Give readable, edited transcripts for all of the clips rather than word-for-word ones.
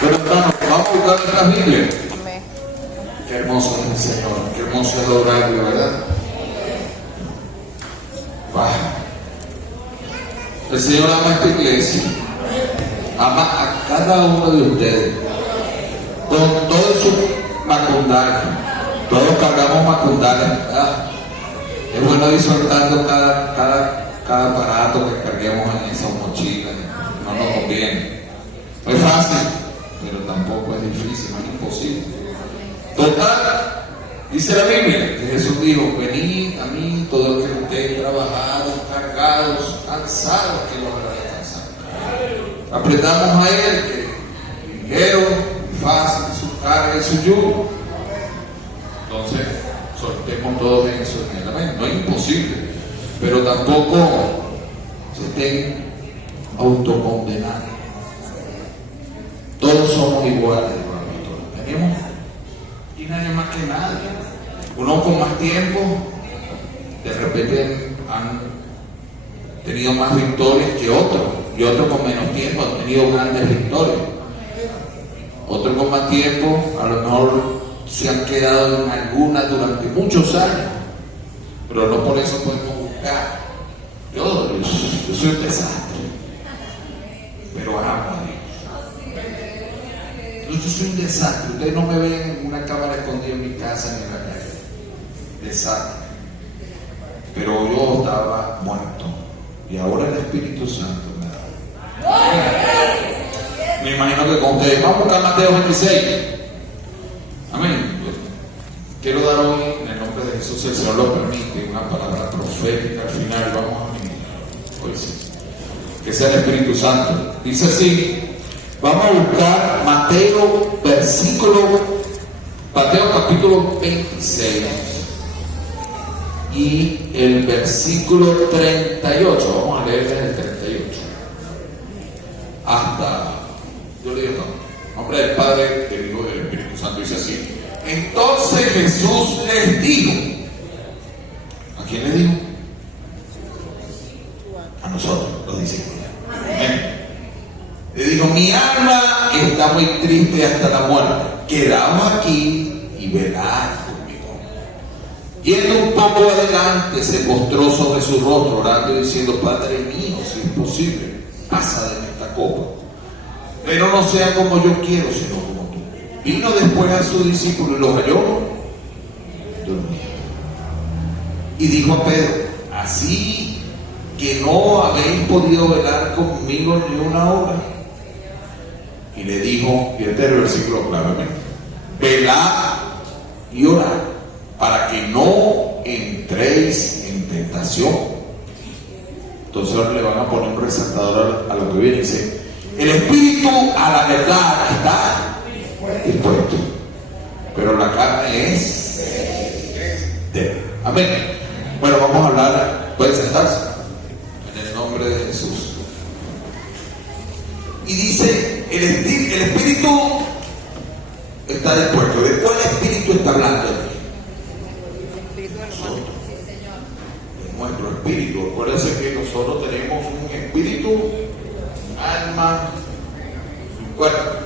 Pero hermanos, vamos a buscar nuestras Biblias. Qué hermoso es el Señor, qué hermoso es adorarle, ¿verdad? El Señor ama a esta iglesia, ama a cada uno de ustedes, con todo su macundario. Todos cargamos macundario. Es bueno ir soltando cada aparato que carguemos en esa mochila. No nos conviene. No es fácil, pero tampoco es difícil, no es imposible. Total, dice la Biblia que Jesús dijo: venid a mí todos los que estén trabajados, cargados, cansados, que los hará descansar. Apretamos a Él, que es ligero, fácil, su carga y su yugo. Entonces, soltemos todos en eso en el amén. No es imposible, pero tampoco se estén autocondenando. Todos somos iguales, hermano. Tenemos y nadie más que nadie. Unos con más tiempo, de repente han tenido más victorias que otros, y otros con menos tiempo han tenido grandes victorias. Otros con más tiempo, a lo mejor se han quedado en algunas durante muchos años, pero no por eso podemos buscar. Yo soy un desastre, pero amo a Dios. Yo soy un desastre. Ustedes no me ven en una cámara escondida en mi casa ni en la calle. Desastre. Pero yo estaba muerto y ahora el Espíritu Santo me da. Me imagino que con ustedes vamos a buscar Mateo 26. Amén. Quiero dar hoy, en el nombre de Jesús, si el Señor lo permite, una palabra profética al final. Vamos a meditar hoy, sí. Que sea el Espíritu Santo. Dice así. Vamos a buscar Mateo capítulo 26 y el versículo 38. Vamos a leer desde el 38 hasta, yo le digo, no, nombre del Padre, del Hijo y del Espíritu Santo. Dice así: entonces Jesús les dijo. ¿A quién les dijo? A nosotros, los discípulos. Amén. Le dijo: mi alma está muy triste hasta la muerte. Quedaos aquí y velad conmigo. Yendo un poco adelante, se postró sobre su rostro, orando y diciendo: Padre mío, si es posible, pasa de mí esta copa, pero no sea como yo quiero, sino como tú. Vino después a sus discípulos y los halló dormidos. Y dijo a Pedro: así que no habéis podido velar conmigo ni una hora. Y le dijo, y este es el versículo claramente: velad y orad para que no entréis en tentación. Entonces ahora le van a poner un resaltador a lo que viene. Dice: el espíritu a la verdad está dispuesto, pero la carne es débil. Amén. Bueno, vamos a hablar. ¿Pueden sentarse? En el nombre de Jesús. Y dice: el espíritu está dispuesto. ¿De cuál espíritu está hablando? De nuestro espíritu. Acuérdense que nosotros tenemos un espíritu, un alma, un cuerpo.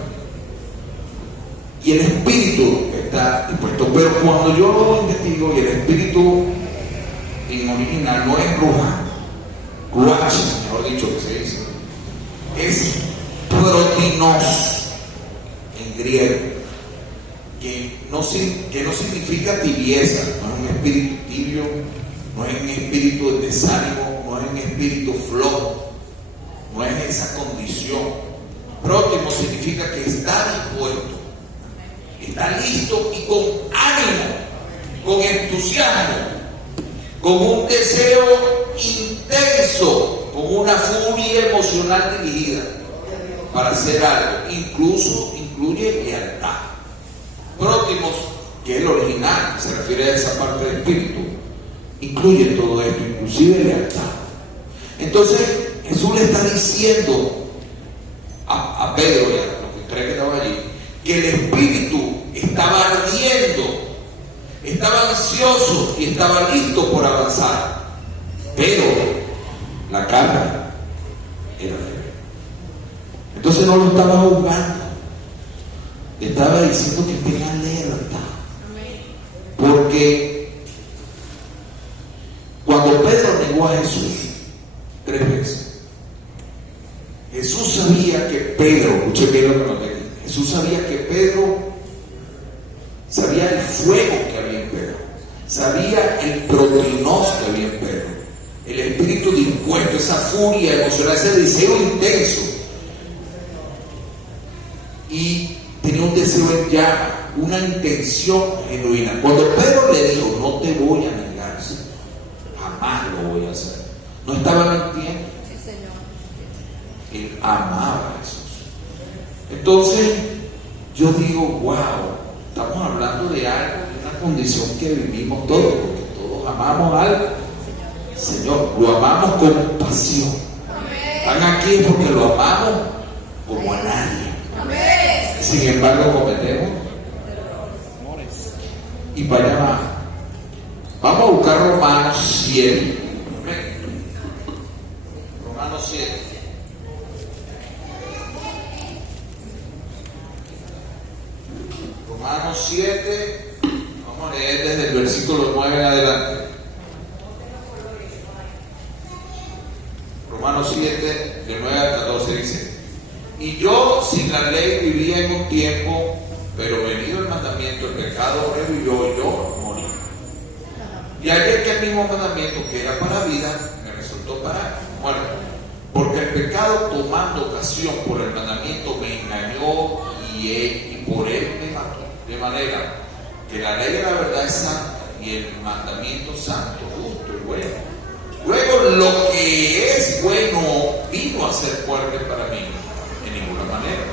Y el espíritu está dispuesto. Pero cuando yo lo investigo, y el espíritu en original no es ruach, mejor dicho que se dice, es protinos en griego, que no significa tibieza. No es un espíritu tibio, no es un espíritu de desánimo, no es un espíritu flojo, no es esa condición. Prótimo significa que está dispuesto, está listo y con ánimo, con entusiasmo, con un deseo intenso, con una furia emocional dirigida para hacer algo. Incluso incluye lealtad. Prótimos, que es el original, se refiere a esa parte del espíritu, incluye todo esto, inclusive lealtad. Entonces Jesús le está diciendo a Pedro y a los que creen que estaban allí, que el espíritu estaba ardiendo, estaba ansioso y estaba listo por avanzar, pero la carne Entonces no lo estaba juzgando, le estaba diciendo que esté alerta. Porque cuando Pedro negó a Jesús 3 veces, Jesús sabía que Pedro, escuche bien lo que nos dice, Jesús sabía que Pedro, sabía el fuego que había en Pedro, sabía el protinos que había en Pedro, el espíritu dispuesto, esa furia emocional, ese deseo intenso, y tenía un deseo en llama, una intención genuina. Cuando Pedro le dijo, no te voy a negar, jamás lo voy a hacer, no estaba mintiendo. Él amaba a Jesús. Entonces yo digo, wow, estamos hablando de algo, de una condición que vivimos todos, porque todos amamos al Señor, lo amamos con pasión. Están aquí porque lo amamos como a nadie. Sin embargo cometemos y para allá va. Vamos a buscar Romanos 7. Romanos 7. Romanos 7, vamos a leer desde el versículo 9 en adelante. Romanos 7, de 9 al 14 dice: y yo sin la ley vivía en un tiempo, pero venido el mandamiento, el pecado revivió y yo morí. Y ayer que el mismo mandamiento que era para vida, me resultó para muerte. Porque el pecado, tomando ocasión por el mandamiento, me engañó y por él me mató. De manera que la ley de la verdad es santa y el mandamiento santo, justo y bueno. Luego lo que es bueno vino a ser muerte para mí, en ninguna manera,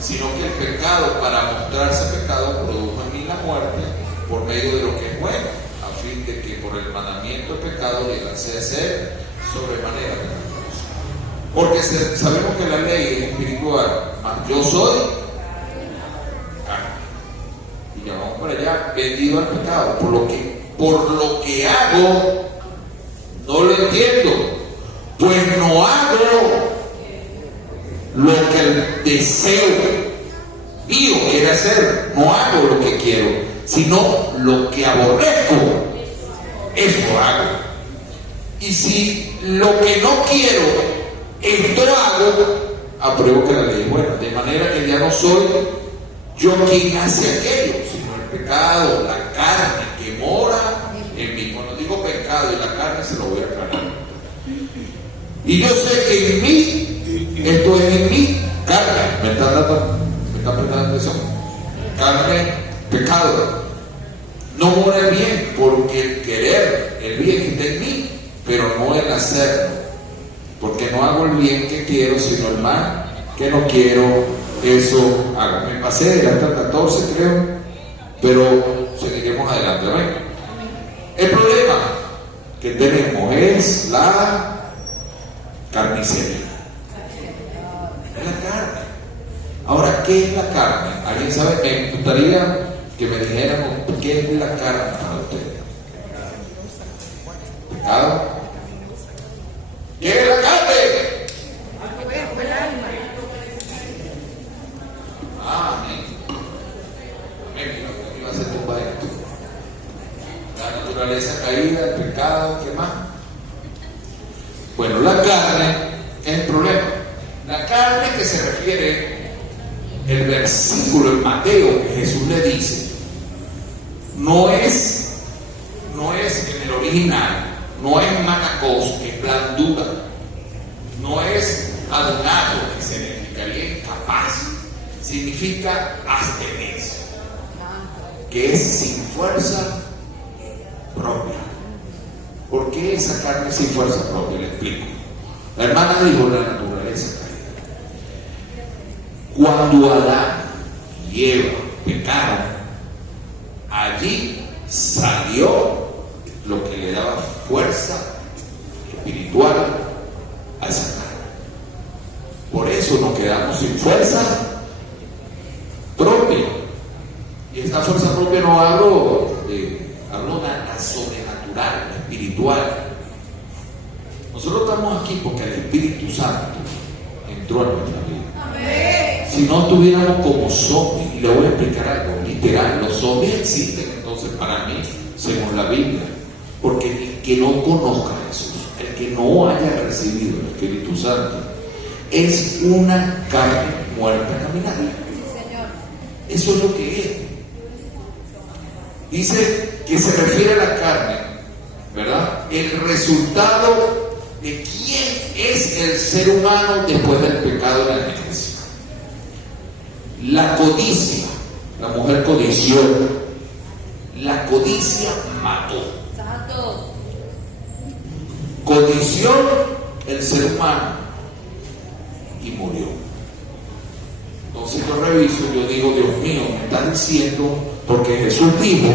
sino que el pecado, para mostrarse pecado, produjo en mí la muerte por medio de lo que es bueno, a fin de que por el mandamiento el pecado llegase a ser sobremanera pecaminoso. Porque sabemos que la ley es espiritual, mas yo soy carne. Y ya vamos para allá, vendido al pecado, por lo que hago, no lo entiendo, pues no hago lo que el deseo mío quiere hacer, no hago lo que quiero, sino lo que aborrezco, eso hago. Y si lo que no quiero, esto hago, apruebo que la ley es buena, de manera que ya no soy yo quien hace aquello, sino el pecado, la carne que mora en mí. Cuando digo pecado y la carne, se lo voy a aclarar. Y yo sé que en mí, esto es en mí, carne, ¿me están prestando atención? Carne, pecado. No mora el bien, porque el querer, el bien está en mí, pero no el hacerlo. Porque no hago el bien que quiero, sino el mal que no quiero, eso hago. Me pasé hasta el 14, creo, pero seguiremos adelante. ¿Ven? El problema que tenemos es la carnicería. Es la carne. Ahora, ¿qué es la carne? ¿Alguien sabe? Me gustaría que me dijeran qué es la carne para ustedes. ¿Pecado? ¿Qué es la carne? Amén. Amén. ¿Qué va a ser tu padre? La naturaleza caída, el pecado, ¿qué más? Bueno, la carne es el problema. La carne que se refiere el versículo en Mateo que Jesús le dice, no es en el original, no es manacos, es blandura, no es adonado, que significaría incapaz, significa abstenencia, que es sin fuerza propia. ¿Por qué esa carne sin fuerza propia? Le explico. La hermana dijo la naturaleza caída. Cuando Adán y Eva pecaron, allí salió lo que le daba fuerza espiritual a esa carne. Por eso nos quedamos sin fuerza propia. Y esta fuerza propia no hablo la sobrenatural, la espiritual. Nosotros estamos aquí porque el Espíritu Santo entró en nuestra vida. Si no estuviéramos como zombies, y le voy a explicar algo literal, los zombies existen entonces para mí, según la Biblia, porque el que no conozca a Jesús, el que no haya recibido el Espíritu Santo, es una carne muerta caminando. Eso es lo que es. Dice que se refiere a la carne, ¿verdad? El resultado de quién es el ser humano después del pecado de la Génesis. La codicia, la mujer codició, la codicia mató. Codició el ser humano y murió. Entonces yo reviso y yo digo, Dios mío, me está diciendo, porque Jesús dijo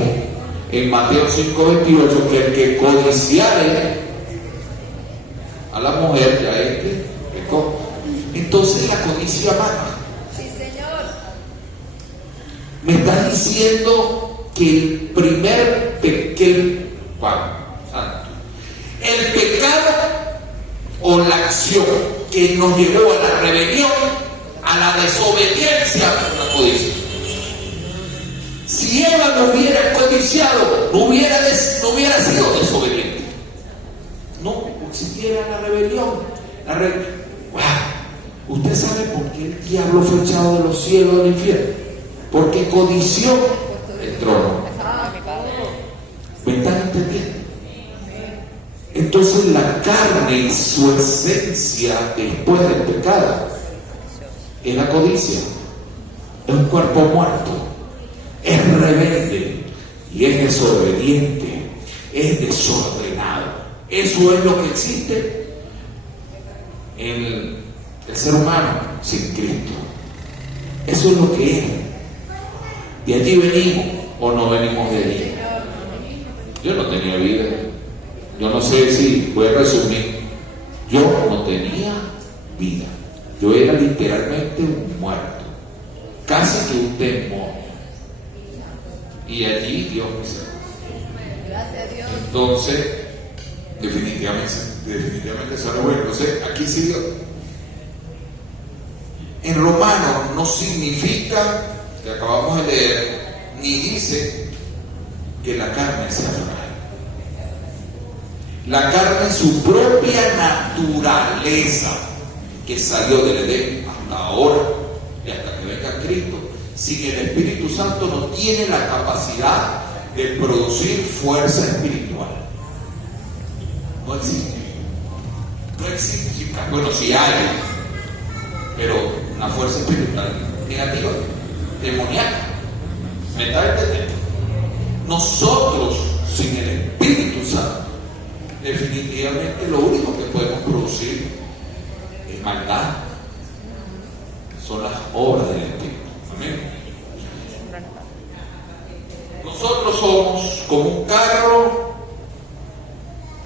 en Mateo 5:28 que el que codiciare a la mujer ya pecó. Entonces la codicia mata. Sí, Señor. Me está diciendo que el primer el pecado o la acción que nos llevó a la rebelión, a la desobediencia, a la codicia. Si Eva no hubiera codiciado, no hubiera sido desobediente. No existiera la rebelión. Wow. ¿Usted sabe por qué el diablo fue echado de los cielos al infierno? Porque codició el trono. ¿Me están entendiendo? Entonces la carne y su esencia después del pecado es la codicia. Es un cuerpo muerto. Es rebelde y es desobediente. Es desordenado. Eso es lo que existe en el ser humano sin Cristo. Eso es lo que es. De allí venimos o no venimos de allí. Yo no tenía vida. Yo no sé si voy a resumir. Yo no tenía vida. Yo era literalmente un muerto, casi que un demonio. Y allí Dios me sacó. Gracias a Dios. Entonces, definitivamente eso es bueno. Entonces, aquí sigue. En Romanos no significa, que acabamos de leer, ni dice que la carne sea frágil. La carne es su propia naturaleza que salió del Edén hasta ahora y hasta que venga Cristo. Sin el Espíritu Santo no tiene la capacidad de producir fuerza espiritual. No existe. No existe. Bueno, sí hay, pero una fuerza espiritual negativa, demoníaca. ¿Me está entendiendo? Nosotros, sin el Espíritu Santo, definitivamente lo único que podemos producir es maldad. Son las obras del Espíritu. Amén. Nosotros somos como un carro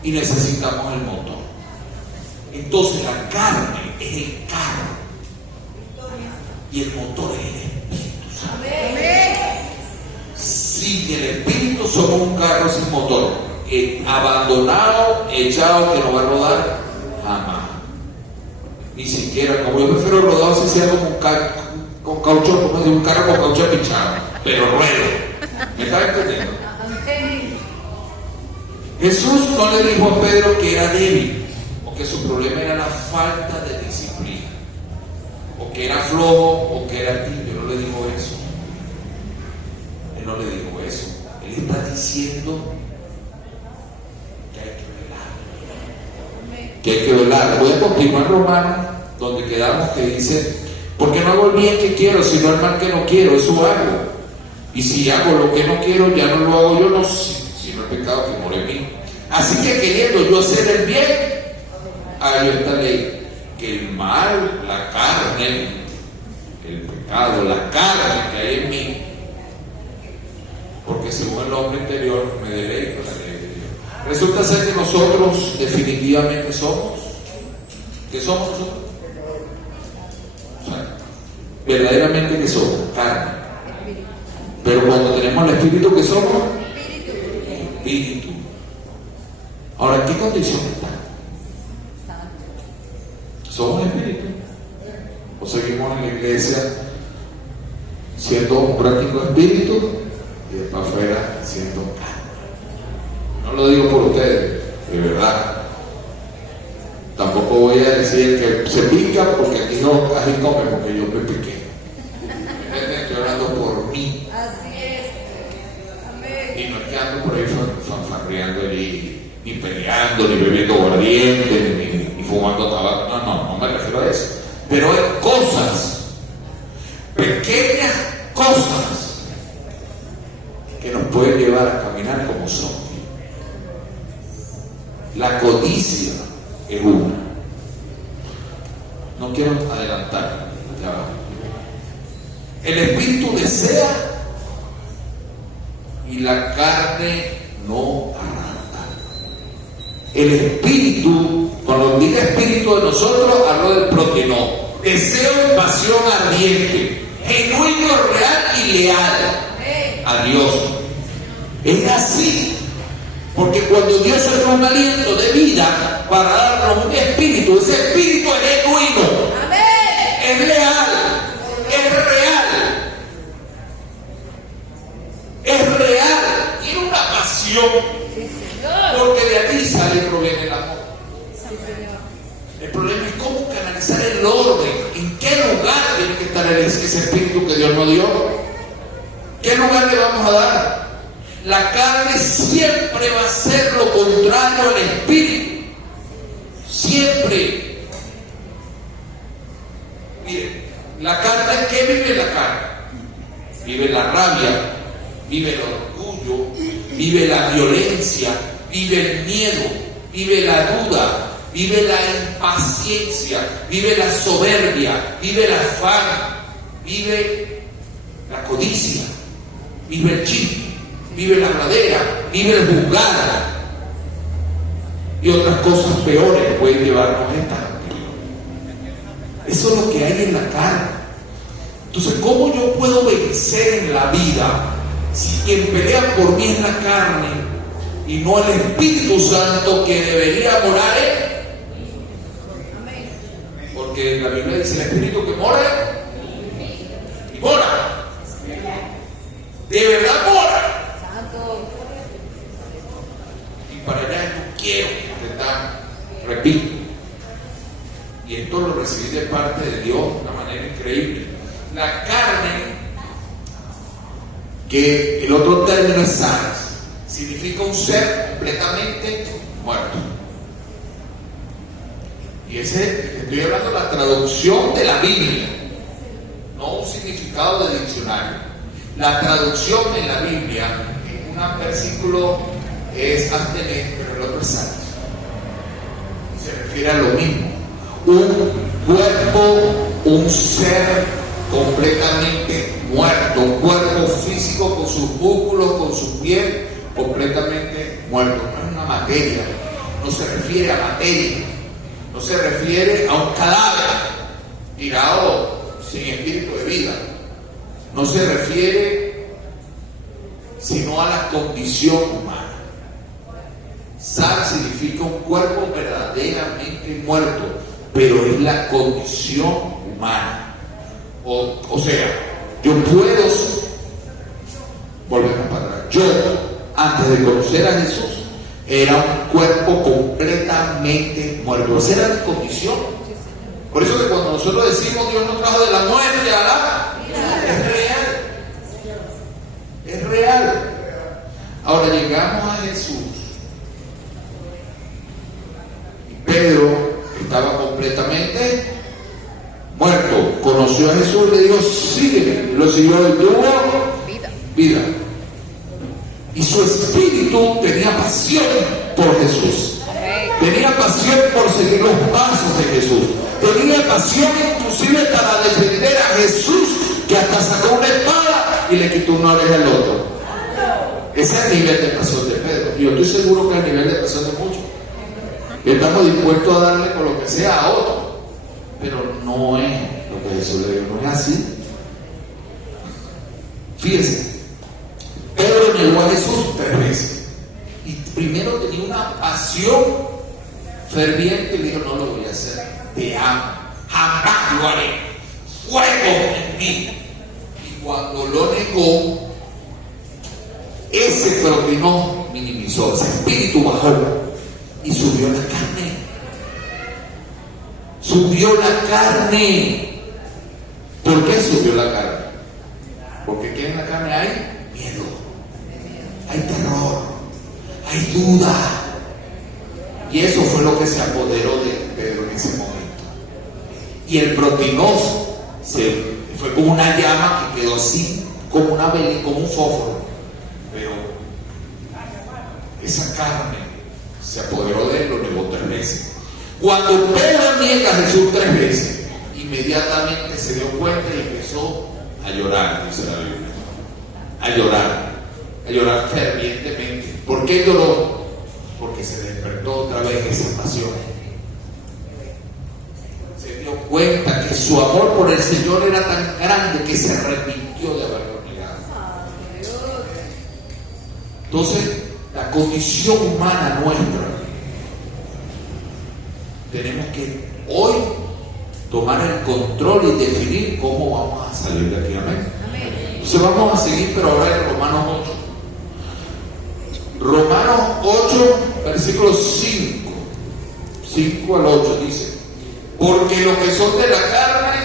y necesitamos el motor. Entonces la carne es el carro y el motor es el Espíritu Santo. Sin el Espíritu somos un carro sin motor, abandonado, echado, que no va a rodar jamás. Ni siquiera, como yo prefiero rodar si sea con caucho, como de un carro con caucho pinchado, pero ruedo. ¿Me está entendiendo? Jesús no le dijo a Pedro que era débil, o que su problema era la falta de disciplina, o que era flojo, o que era tibio. No le dijo eso. Él no le dijo eso. Él está diciendo que hay que velar. Voy a continuar Romanos, donde quedamos, que dice: porque no hago el bien que quiero, sino el mal que no quiero, eso hago. Y si hago lo que no quiero, ya no lo hago yo, no, sino el pecado que mora en mí. Así que queriendo yo hacer el bien, hago esta ley, que el mal, la carne, el pecado, la carne que hay en mí, porque según el hombre interior me deleito la ley de Dios. Resulta ser que nosotros definitivamente somos, ¿qué somos nosotros? O sea, verdaderamente que somos carne. Pero cuando tenemos el Espíritu, ¿qué somos? Espíritu. Ahora, ¿en qué condición está? ¿Somos Espíritu? O seguimos en la iglesia siendo un práctico espíritu y de para afuera siendo carne. No lo digo por ustedes, de verdad. Tampoco voy a decir que se pica porque aquí no así come, porque yo me piqué. Estoy hablando por mí. Así es. Amén. Y no es que ando por ahí fanfarreando ni peleando, ni bebiendo aguardiente, ni fumando tabaco. No me refiero a eso. Pero hay cosas, pequeñas cosas, que nos pueden llevar a caminar como zombies. La codicia es una. No quiero adelantar, ya va. El espíritu desea y la carne no arranca. El espíritu, cuando diga espíritu de nosotros, hablo del protenó. Deseo y pasión ardiente, genuino, real y leal a Dios. Es así, porque cuando Dios es un aliento de vida para darnos un espíritu, ese espíritu es genuino, es leal, es real, tiene una pasión, porque de allí sale y proviene el amor. El problema es cómo canalizar el orden, en qué lugar tiene que estar ese espíritu que Dios nos dio, qué lugar le vamos a dar. La carne siempre va a ser lo contrario al espíritu, siempre. Miren, la carne, ¿qué vive la carne? Vive la rabia, vive el orgullo, vive la violencia, vive el miedo, vive la duda, vive la impaciencia, vive la soberbia, vive el afán, vive la codicia, vive el chisme, vive la bradera, vive el juzgar y otras cosas peores pueden llevarnos a esta. Eso es lo que hay en la carne. Entonces, ¿cómo yo puedo vencer en la vida si quien pelea por mí es la carne y no el Espíritu Santo que debería morar en él? Porque la Biblia dice: el Espíritu que mora y mora, de verdad mora. Y para allá yo quiero que entendamos, repito, y esto lo recibí de parte de Dios de una manera increíble. La carne, que el otro término es sarx, significa un ser completamente muerto. Y ese, estoy hablando de la traducción de la Biblia, no un significado de diccionario. La traducción en la Biblia, en un versículo es abstener, pero el otro es sarx. Se refiere a lo mismo. Un cuerpo, un ser completamente muerto, un cuerpo físico con sus músculos, con su piel, completamente muerto. No es una materia, no se refiere a materia, no se refiere a un cadáver tirado sin espíritu de vida, no se refiere sino a la condición humana. Sarx significa un cuerpo verdaderamente muerto, pero es la condición humana. O sea, yo puedo, volvemos para atrás, yo antes de conocer a Jesús era un cuerpo completamente muerto. Esa era mi condición. Por eso que cuando nosotros decimos Dios nos trajo de la muerte a la vida, es real. Ahora llegamos a Jesús y Pedro estaba completamente muerto. Conoció a Jesús, le dijo: sígueme. Lo siguió y tuvo vida. Y su espíritu tenía pasión por Jesús. Tenía pasión por seguir los pasos de Jesús. Tenía pasión inclusive para defender a Jesús, que hasta sacó una espada y le quitó una oreja al otro. Ese es el nivel de pasión de Pedro. Y yo estoy seguro que es el nivel de pasión de muchos. Estamos dispuestos a darle con lo que sea a otro, pero no es lo que Jesús le dio, no es así. Fíjense, Pedro negó a Jesús 3 veces y primero tenía una pasión ferviente y le dijo: no lo voy a hacer, te amo, jamás lo haré. fuego en mí. Y cuando lo negó, ese no minimizó, ese espíritu bajó y subió la carne. Subió la carne. ¿Por qué subió la carne? Porque ¿qué en la carne hay? Miedo, hay terror, hay duda. Y eso fue lo que se apoderó de Pedro en ese momento. Y el protinoso fue como una llama que quedó así, como una vela, como un fósforo. Pero esa carne se apoderó de él, lo negó 3 veces. Cuando Pedro niega a Jesús 3 veces, inmediatamente se dio cuenta y empezó a llorar, dice la Biblia. A llorar fervientemente. ¿Por qué lloró? Porque se despertó otra vez esa pasión. Se dio cuenta que su amor por el Señor era tan grande que se arrepintió de haberlo negado. Entonces, la condición humana nuestra, tenemos que hoy tomar el control y definir cómo vamos a salir de aquí. Amén. Entonces vamos a seguir, pero ahora en Romanos 8. Romanos 8, versículo 5 al 8 dice: porque los que son de la carne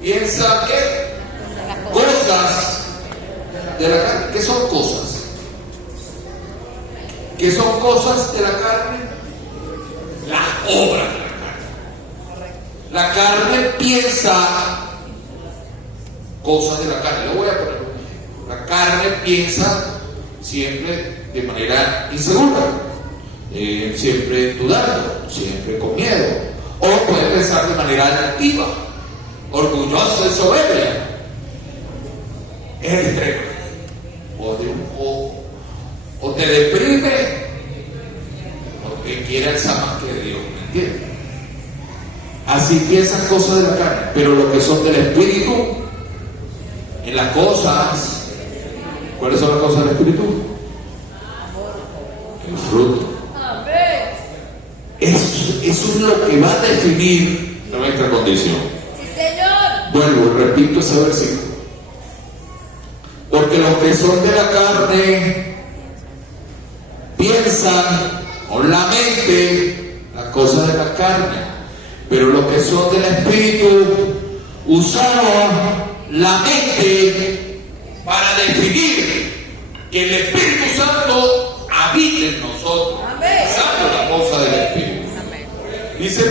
piensan que cosas de la carne. ¿Qué son cosas? ¿Qué son cosas de la carne? Las obras de la carne. La carne piensa cosas de la carne. Le voy a poner un ejemplo. La carne piensa siempre de manera insegura, siempre dudando, siempre con miedo, o puede pensar de manera altiva, orgullosa y soberbia. Es el extremo. O te deprime, o te quiere alzar más que Dios, ¿me entiendes? Así piensan cosas de la carne, pero lo que son del Espíritu, en las cosas. ¿Cuáles son las cosas del Espíritu? El fruto. Eso es lo que va a definir nuestra condición. Sí, Señor. Vuelvo, repito ese versículo. Porque los que son de la carne piensan con la mente las cosas de la carne, pero los que son del Espíritu usaron la mente para definir que el Espíritu Santo habita en nosotros, pensando la cosa del Espíritu. Dice,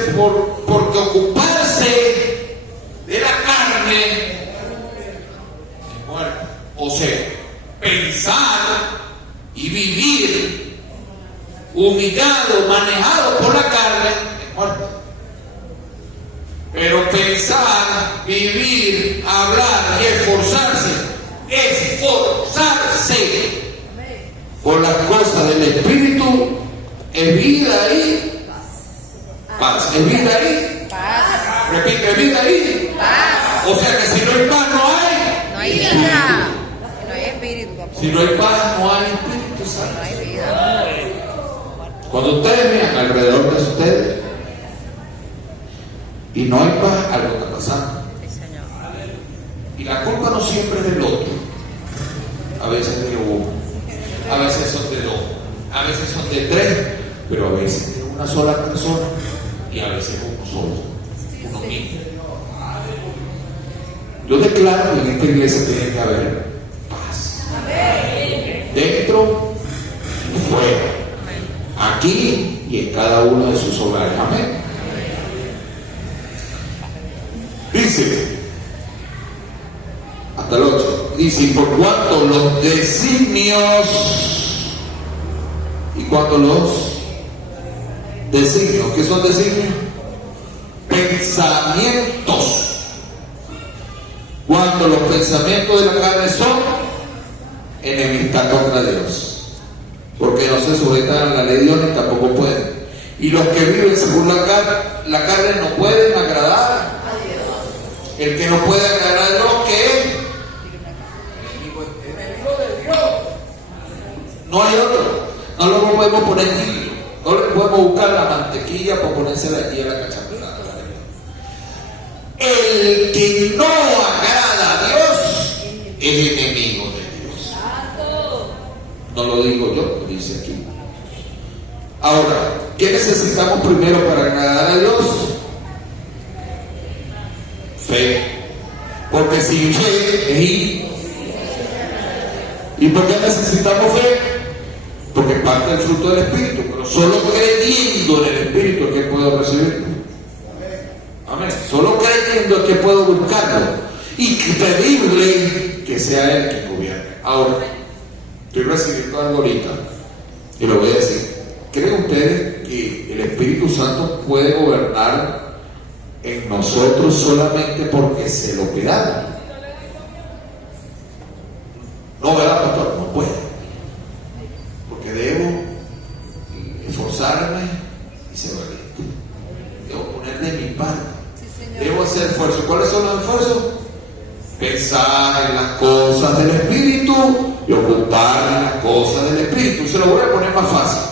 porque ocuparse de la carne es muerte. O sea, pensar y vivir humillado, manejado por la carne es muerte. Pero pensar, vivir, hablar y esforzarse por las cosas del Espíritu es vida y paz. Es vida y paz. Repite, vida y paz. O sea que si no hay paz no hay vida. No hay espíritu. Si no hay paz no hay Espíritu Santo. No hay vida. Cuando ustedes vean alrededor de ustedes y no hay paz, algo está pasando. Y la culpa no siempre es del otro. A veces de uno, a veces son de 2, a veces son de 3, pero a veces de una sola persona y a veces uno solo, uno mismo. Yo declaro que en esta iglesia tiene que haber paz. Dentro y fuera. Aquí y en cada uno de sus hogares. Amén. Dice hasta el 8, dice: y por cuanto los designios, y cuanto los designios, ¿qué son designios? Pensamientos. Cuando los pensamientos de la carne son enemistad contra Dios, porque no se sujetan a la ley de Dios ni tampoco pueden. Y los que viven según la carne no pueden agradar a Dios. El que no puede agradar a Dios, ¿qué es? No hay otro. No lo podemos poner tibio. No le podemos buscar la mantequilla para ponérsela allí a la cachapurada. El que no agrada a Dios es enemigo de Dios. No lo digo yo, lo dice aquí. Ahora, ¿qué necesitamos primero para agradar a Dios? Fe. Porque sin fe es ir. ¿Y por qué necesitamos fe? Porque es parte del fruto del Espíritu. Pero solo creyendo en el Espíritu es que puedo recibirlo. Amén. Solo creyendo es que puedo buscarlo. Y pedirle que sea Él quien gobierne. Ahora, estoy recibiendo algo ahorita. Y lo voy a decir. ¿Creen ustedes que el Espíritu Santo puede gobernar en nosotros solamente porque se lo pidamos? No, ¿verdad, pastor? No puede. Porque debo esforzarme y ser valiente. Debo poner de mi parte. Debo hacer esfuerzos. ¿Cuáles son los esfuerzos? Pensar en las cosas del Espíritu y ocupar en las cosas del Espíritu. Se lo voy a poner más fácil.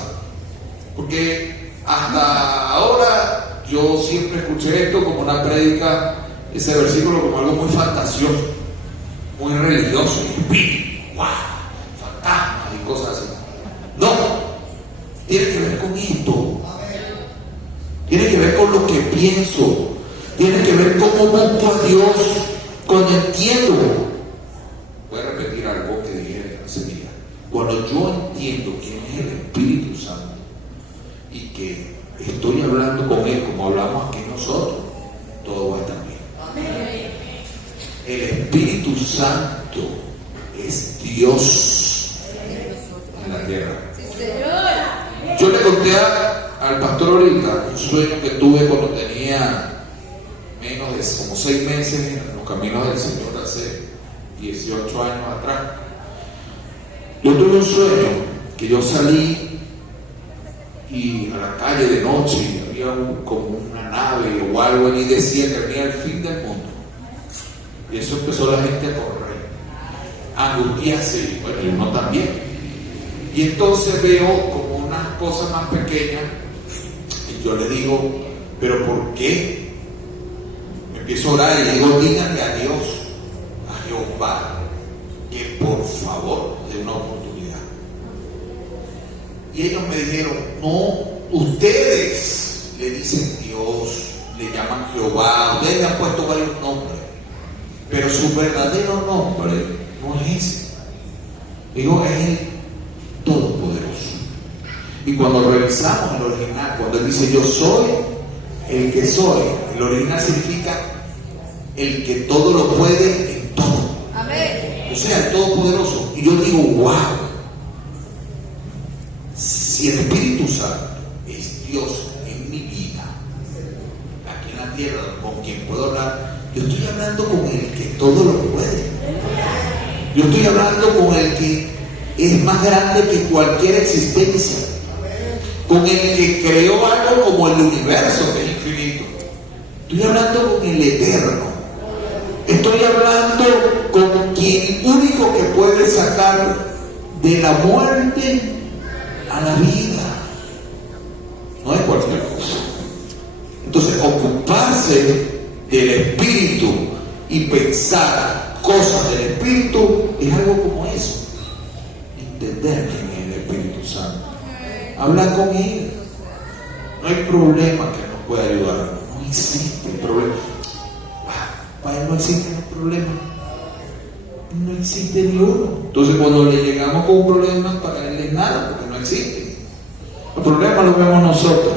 Porque hasta ahora yo siempre escuché esto como una prédica, ese versículo como algo muy fantasioso, muy religioso, wow, fantasmas y cosas así. No, tiene que ver con esto, tiene que ver con lo que pienso, tiene que ver cómo busco a Dios, cuando entiendo. Voy a repetir algo que dije hace día. Cuando yo entiendo quién es el Espíritu Santo y que estoy hablando con Él como hablamos aquí nosotros, todo va a estar bien. El Espíritu Santo es Dios en la tierra. Yo le conté al pastor ahorita un sueño que tuve cuando tenía menos de como 6 meses en los caminos del Señor hace 18 años atrás. Yo tuve un sueño que yo salí y a la calle de noche y había como una nave o algo y decía que venía el fin del mundo. Y eso empezó la gente a correr, a angustiarse, y bueno, yo no también. Y entonces veo como unas cosas más pequeñas y yo le digo, ¿pero por qué? Me empiezo a orar y le digo, díganle a Dios, a Jehová, que por favor dé una oportunidad. Y ellos me dijeron, no, ustedes le dicen Dios, le llaman Jehová, ustedes le han puesto varios nombres, pero su verdadero nombre no es ese. Digo, es el Todopoderoso. Y cuando revisamos el original, cuando él dice yo soy el que soy, el original significa el que todo lo puede en todo. Amén. O sea, el Todopoderoso. Y yo digo, wow, si el Espíritu Santo es Dios en mi vida, aquí en la tierra, con quien puedo hablar, yo estoy hablando con el que todo lo puede. Yo estoy hablando con el que es más grande que cualquier existencia, con el que creó algo como el universo, que es infinito. Estoy hablando con el eterno. Estoy hablando con quien único que puede sacar de la muerte a la vida. No es cualquier cosa. Entonces, ocuparse del Espíritu y pensar cosas del Espíritu es algo como eso. Entender quién es el Espíritu Santo. Hablar con Él. No hay problema que nos pueda ayudar. No existe problema. Para Él no existe un problema. No existe ni uno. Entonces cuando le llegamos con un problema, para Él es nada, porque no existe. El problema lo vemos nosotros,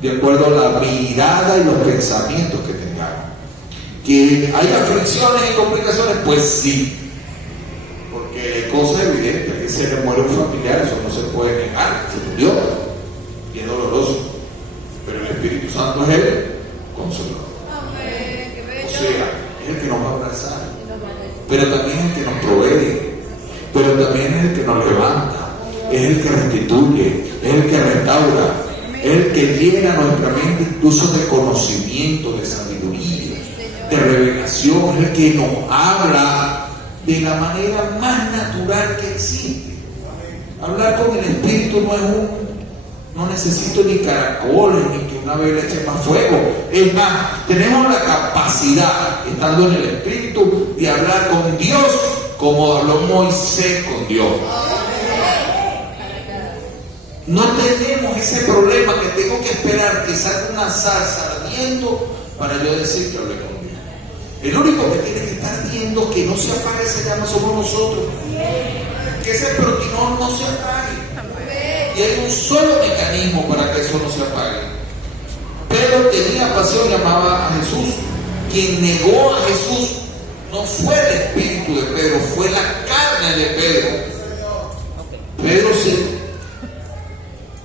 de acuerdo a la mirada y los pensamientos que tengamos. Que hay aflicciones y complicaciones, pues sí. Porque cosa evidente, que se le muere un familiar, eso no se puede negar, se murió, y es doloroso. Pero el Espíritu Santo es el consolador. O sea, es el que nos va a abrazar, pero también es el que nos provee, pero también es el que nos levanta, es el que restituye, es el que restaura, es el que llena nuestra mente incluso de conocimiento, de sabiduría, de revelación, es el que nos habla de la manera más natural que existe. Hablar con el Espíritu no es No necesito ni caracoles, ni que una vela eche más fuego. Es más, tenemos la capacidad, estando en el Espíritu, de hablar con Dios como habló Moisés con Dios. No tenemos ese problema que tengo que esperar que salga una zarza ardiendo para yo decir que hablé con Dios. El único que tiene que estar ardiendo, que no se apague esa llama, somos nosotros. Que ese protinón no se apague. Y hay un solo mecanismo para que eso no se apague. Pedro tenía pasión y amaba a Jesús. Quien negó a Jesús no fue el espíritu de Pedro, fue la carne de Pedro.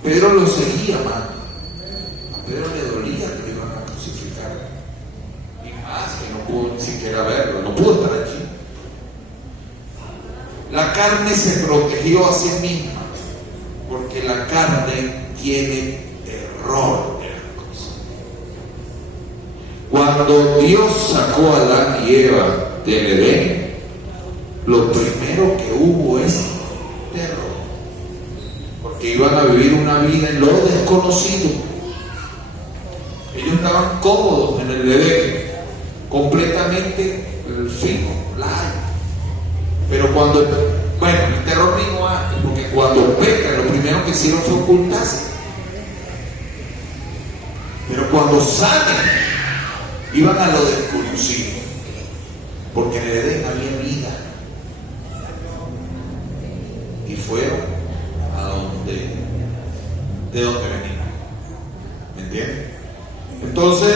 Pedro lo seguía amando. A Pedro le dolía que le iban a crucificar. Y más que no pudo ni siquiera verlo, no pudo estar allí. La carne se protegió a sí misma, porque la carne tiene terror de las cosas. Cuando Dios sacó a Adán y Eva del Edén, lo primero que hubo es terror, porque iban a vivir una vida en lo desconocido. Ellos estaban cómodos en el Edén, completamente fijo, playa. Pero cuando, el terror vino antes, porque cuando pecan, lo primero que hicieron fue ocultarse. Pero cuando salen, iban a lo desconocido, porque en el Edén había vida. Y fueron de donde venían. ¿Me entienden? Entonces,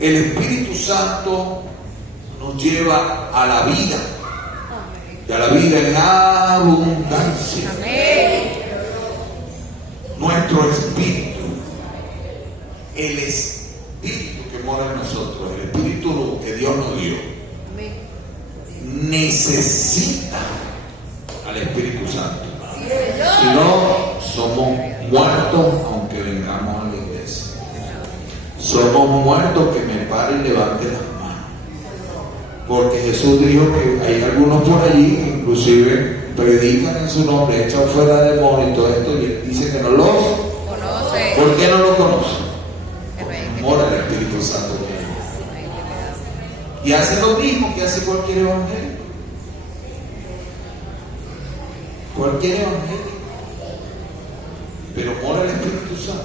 el Espíritu Santo nos lleva a la vida, y a la vida en abundancia. Nuestro espíritu, el espíritu que mora en nosotros, el espíritu que Dios nos dio, necesita al Espíritu Santo. Si no, somos muertos aunque vengamos a la iglesia. Somos muertos que me pare y levante las manos. Porque Jesús dijo que hay algunos por allí, inclusive predican en su nombre, echan fuera demonios y todo esto, y dicen que no los conoce. ¿Por qué no lo conocen? Porque no mora el Espíritu Santo en ellos. Y hace lo mismo que hace cualquier evangélico. Cualquier evangélico. Pero mora el Espíritu Santo.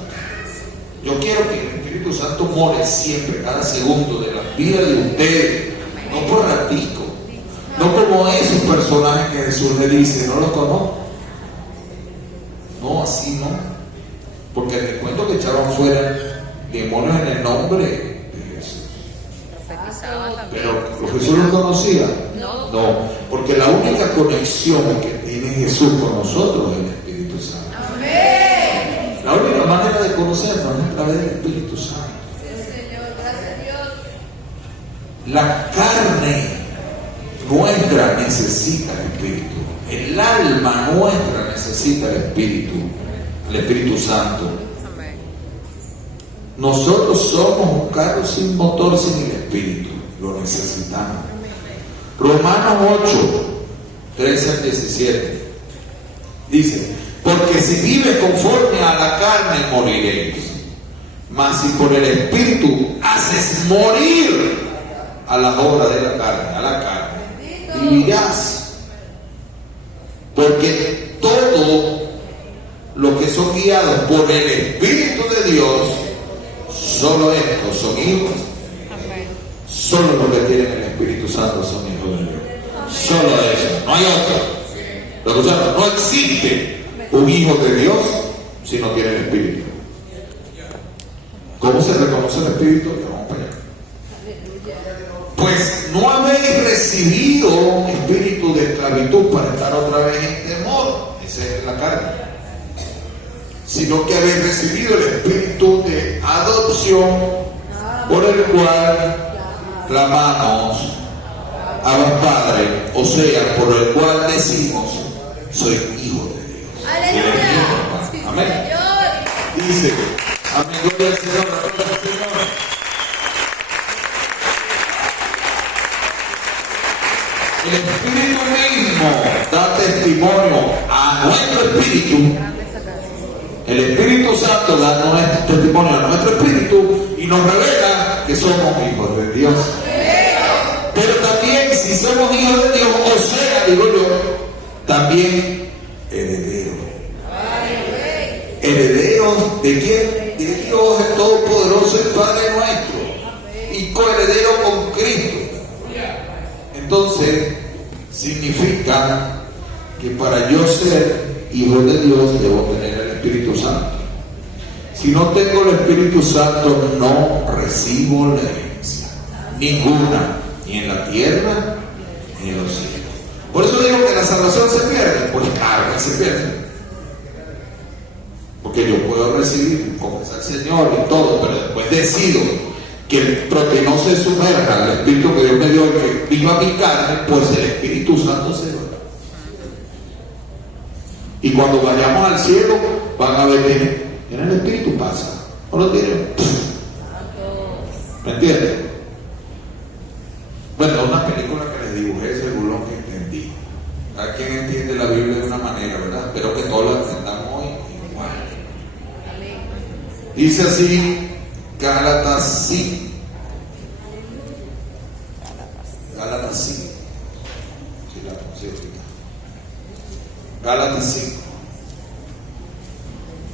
Yo quiero que el Espíritu Santo more siempre, cada segundo de la vida de ustedes, no por ratico, no como esos personajes que Jesús le dice, no los conozco. No, así no. Porque te cuento que echaron fuera demonios en el nombre de Jesús. Pero Jesús los conocía. No, porque la única conexión que tiene Jesús con nosotros es el Espíritu Santo. La única manera de conocernos es a través del Espíritu Santo. La carne nuestra necesita el Espíritu. El alma nuestra necesita el Espíritu Santo. Nosotros somos un carro sin motor, sin el Espíritu. Lo necesitamos. Romanos 8, 13 al 17. Dice: porque si vives conforme a la carne, moriréis. Mas si por el Espíritu haces morir a la obra de la carne, vivirás. Porque todo lo que son guiados por el Espíritu de Dios, solo estos son hijos. Solo los que tienen el Espíritu Santo son hijos de Dios. Solo eso, no hay otro. No existe un hijo de Dios si no tiene el Espíritu. ¿Cómo se reconoce el Espíritu? Vamos para allá. Pues no habéis recibido espíritu de esclavitud para estar otra vez en temor, esa es la carne, sino que habéis recibido el espíritu de adopción, por el cual clamamos Abba Padre, o sea, por el cual decimos: soy hijo de Dios. ¡Aleluya! Amén. Dice: amén, gloria al Señor, gloria al Señor. el Espíritu mismo da testimonio a nuestro espíritu. El Espíritu Santo da nuestro testimonio a nuestro espíritu y nos revela que somos hijos de Dios. Pero también, si somos hijos de Dios, o sea, digo yo, también herederos. ¿Herederos de quién? De Dios, el Todopoderoso, el Padre nuestro, y coheredero con Cristo. Entonces, significa que para yo ser hijo de Dios debo tener el Espíritu Santo. Si no tengo el Espíritu Santo, no recibo la herencia, ninguna, ni en la tierra ni en los cielos. Por eso digo que la salvación se pierde. Pues claro que se pierde, porque yo puedo recibir, confesar al Señor y todo, pero después decido que no se sumerja el Espíritu que Dios me dio y que viva mi carne, pues el Espíritu Santo se va. Y cuando vayamos al cielo, van a ver que en el Espíritu pasa. ¿No lo tienen? ¿Me entienden? Bueno, una película que les dibujé según lo que entendí. Cada quien entiende la Biblia de una manera, ¿verdad? Espero que todos la entendamos hoy igual. Dice así, Gálatas 5. Gálatas 5. Sí, la consigo ahorita. Gálatas 5.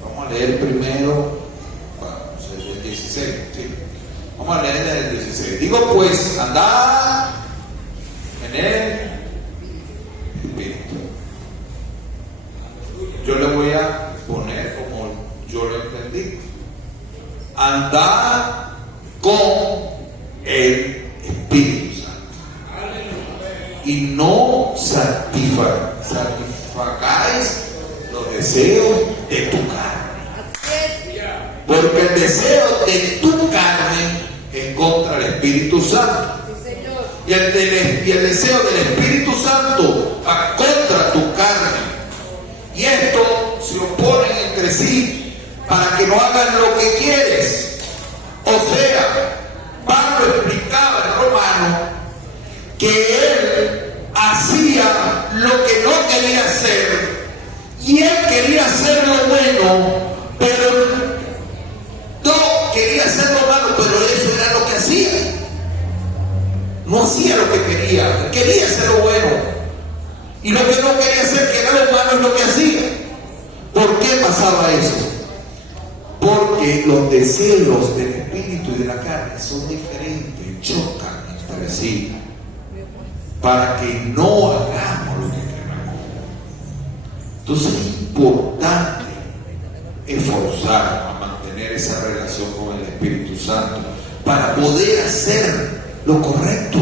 Vamos a leer primero, bueno, el 16. Sí. Vamos a leer desde el 16. Digo pues, andad en el Espíritu. Yo le voy a poner como yo lo entendí. Andad con el Espíritu Santo. Y no satisfagáis los deseos de tu carne. Porque el deseo de tu carne es contra el Espíritu Santo. Y el deseo del Espíritu Santo va contra tu carne. Y esto se oponen entre sí para que no hagan lo que quieres. O sea, Pablo explicaba en Romano que él hacía lo que no quería hacer, y él quería hacer lo bueno, pero no quería hacer lo malo, pero eso era lo que hacía. No hacía lo que quería, quería hacer lo bueno, y lo que no quería hacer, que era lo malo, es lo que hacía. ¿Por qué pasaba eso? Porque los deseos del espíritu y de la carne son diferentes, chocan entre sí, para que no hagamos lo que queramos. Entonces es importante esforzar a mantener esa relación con el Espíritu Santo para poder hacer lo correcto.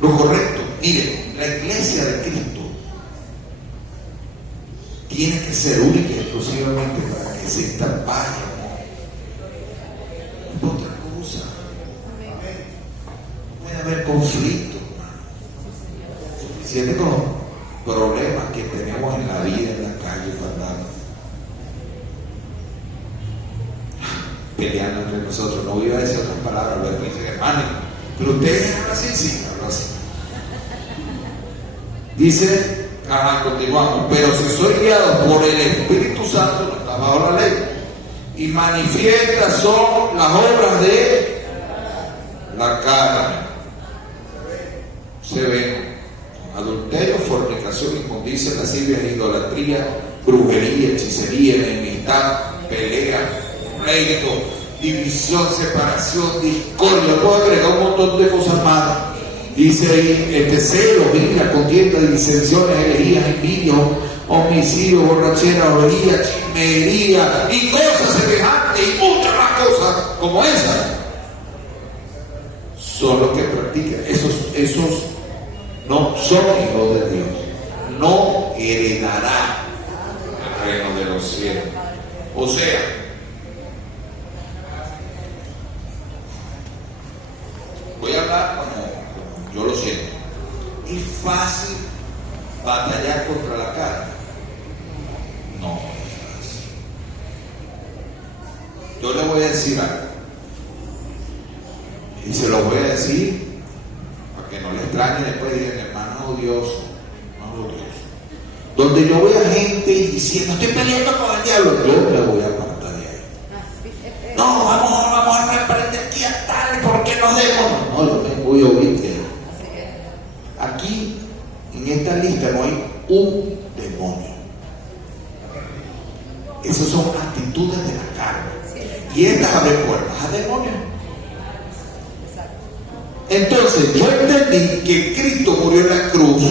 Lo correcto. Miren, la iglesia de Cristo tiene que ser única y exclusivamente para que exista paz y amor. No es otra cosa. No puede haber conflicto, hermano. Suficiente con los problemas que tenemos en la vida, en la calle, cuando peleando entre nosotros. No voy a decir otras palabras, luego dicen, hermano, pero ustedes hablan así, sí, hablan así. Dice, continuamos, pero si soy guiado por el Espíritu Santo, no está bajo la ley, y manifiestas son las obras de la carne. Se ven adulterio, fornicación, inmundicia, lascivia, idolatría, brujería, hechicería, enemistad, pelea, pleito, división, separación, discordia. Puedo agregar un montón de cosas más. Dice ahí, celo, ira, contienda, disensiones, herejías, envidias, homicidios, borrachera, orgía, chismería y cosas semejantes y muchas más cosas como esas. Son los que practican. Esos no son hijos de Dios. No heredará el reino de los cielos. O sea, voy a hablar como yo lo siento. ¿Es fácil batallar contra la carne? No es fácil. Yo le voy a decir algo, y se lo voy a decir para que no les extraña después digan, hermano odioso, hermano odioso. Donde yo vea gente diciendo, estoy peleando con el diablo, yo la voy a apartar de ahí. No, vamos a reprender aquí a tal, ¿por qué nos demos? No, yo me voy a oír. Aquí, en esta lista, no hay un demonio. Esas son actitudes de la carne. Y estas abren puertas a demonios. Entonces, yo entendí que Cristo murió en la cruz,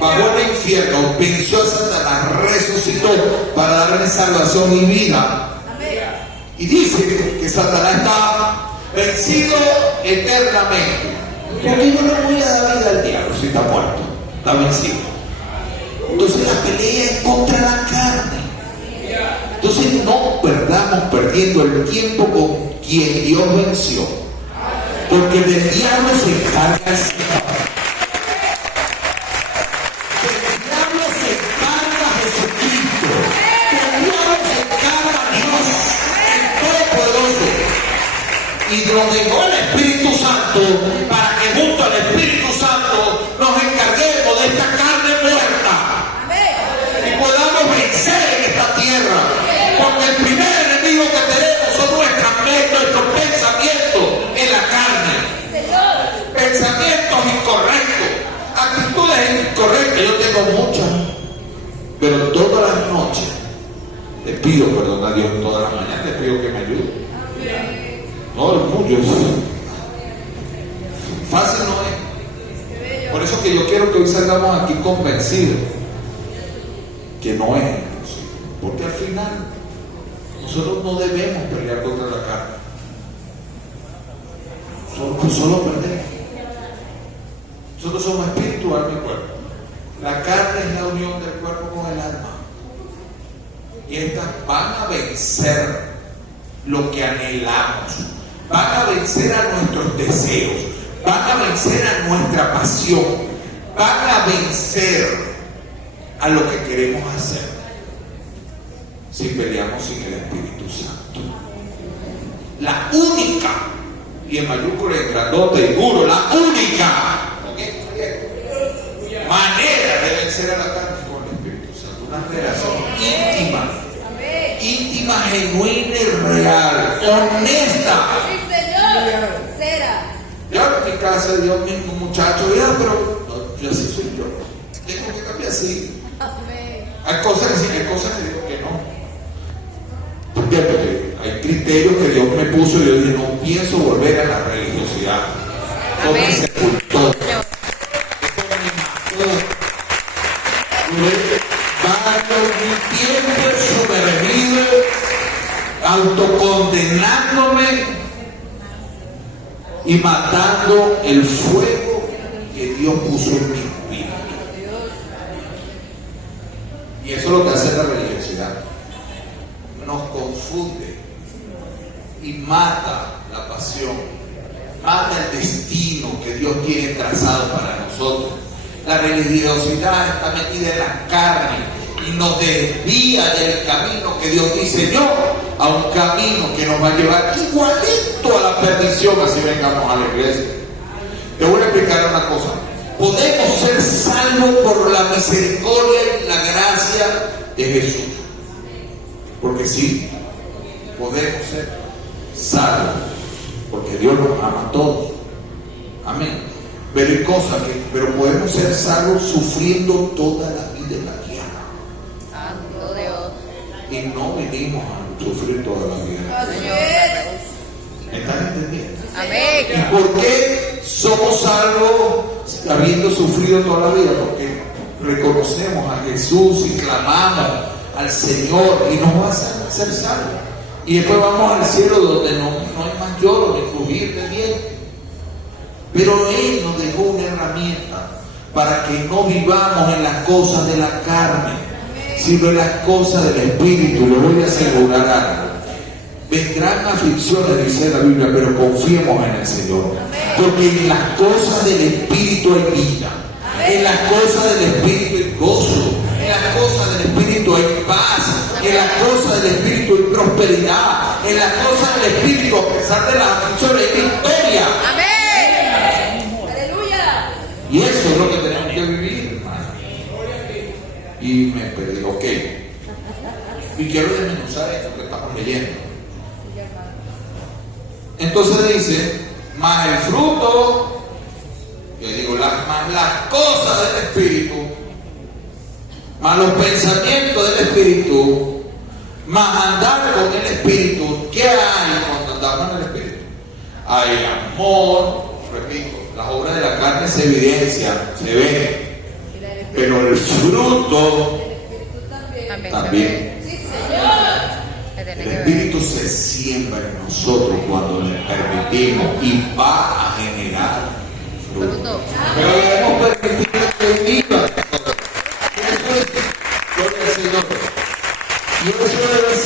bajó al infierno, venció a Satanás, resucitó para darme salvación y vida. Y dice que Satanás está vencido eternamente. Porque yo no voy a dar vida al diablo si está muerto, está vencido. Entonces la pelea es contra la carne. Entonces no perdamos perdiendo el tiempo con quien Dios venció. Porque del diablo se encarga el Señor. Del diablo se encarga Jesucristo. Del diablo se encarga Dios, el Todopoderoso. Y nos dejó el Espíritu Santo para que junto al Espíritu Santo nos encarguemos de esta carne muerta. Y podamos vencer en esta tierra. Porque el primer enemigo que tenemos son nuestros pensamientos en la carne. Pensamientos incorrectos, actitudes incorrectas. Yo tengo muchas, pero todas las noches le pido perdón a Dios, todas las mañanas le pido que me ayude. No, es mucho. Fácil no es. Por eso que yo quiero que hoy salgamos aquí convencidos que no es imposible. Porque al final nosotros no debemos pelear contra la carne. Solo perdemos. Nosotros somos espíritu, alma y cuerpo. La carne es la unión del cuerpo con el alma. Y estas van a vencer lo que anhelamos. Van a vencer a nuestros deseos. Van a vencer a nuestra pasión. Van a vencer a lo que queremos hacer. Si peleamos sin el Espíritu Santo. La única, y en mayúscula, en grandote y duro, la única manera de vencer a la carne con el Espíritu Santo, una relación íntima, genuina y real, honesta. Sí, Señor. Será. Yo en mi casa, Dios mismo, muchacho, ya, pero no, yo así soy yo. Tengo que cambiar así. Amén. Hay cosas que sí, hay cosas que digo que no. ¿Por qué? Porque hay criterios que Dios me puso y yo dije, no pienso volver a la religiosidad. Eso me sepultó. Mi tiempo sumergido, autocondenándome y matando el fuego que Dios puso en mi vida. Y eso es lo que hace la religiosidad. Nos confunde y mata la pasión, mata el destino que Dios tiene trazado para nosotros. La religiosidad está metida en la carne y nos desvía del camino que Dios diseñó a un camino que nos va a llevar igualito a la perdición, así vengamos a la iglesia. Te voy a explicar una cosa. Podemos ser salvos por la misericordia y la gracia de Jesús. Porque sí, podemos ser salvos porque Dios nos ama a todos. Amén. Pero hay cosas pero podemos ser salvos sufriendo toda la vida en la tierra. Santo Dios. Y no venimos a sufrir toda la vida. Así es. ¿Me están entendiendo? Amén. ¿Y por qué somos salvos habiendo sufrido toda la vida? Porque reconocemos a Jesús y clamamos al Señor y nos va a hacer salvos. Y después vamos al cielo donde no hay más lloro ni crujir de dientes. Pero Él nos dejó una herramienta para que no vivamos en las cosas de la carne, sino en las cosas del Espíritu. Le voy a asegurar algo. Vendrán aflicciones, dice la Biblia, pero confiemos en el Señor. Porque en las cosas del Espíritu hay vida. En las cosas del Espíritu hay gozo. En las cosas del Espíritu hay paz. En las cosas del Espíritu hay prosperidad. En las cosas del Espíritu, a pesar de las aflicciones, hay victoria. Amén. Aleluya. Y eso es lo que tenemos que vivir, hermano. Y me pedí, ok. Y quiero desmenuzar esto que estamos leyendo. Entonces dice, más el fruto, yo digo, más las cosas del Espíritu, más los pensamientos del Espíritu, más andar con el Espíritu. ¿Qué hay cuando andamos en el Espíritu? Hay amor, repito, las obras de la carne se evidencian, se ven, pero el fruto también. El Espíritu se siembra en nosotros cuando le permitimos y va a generar fruto. Pero debemos permitir que viva. Eso es gloria al Señor. Y eso es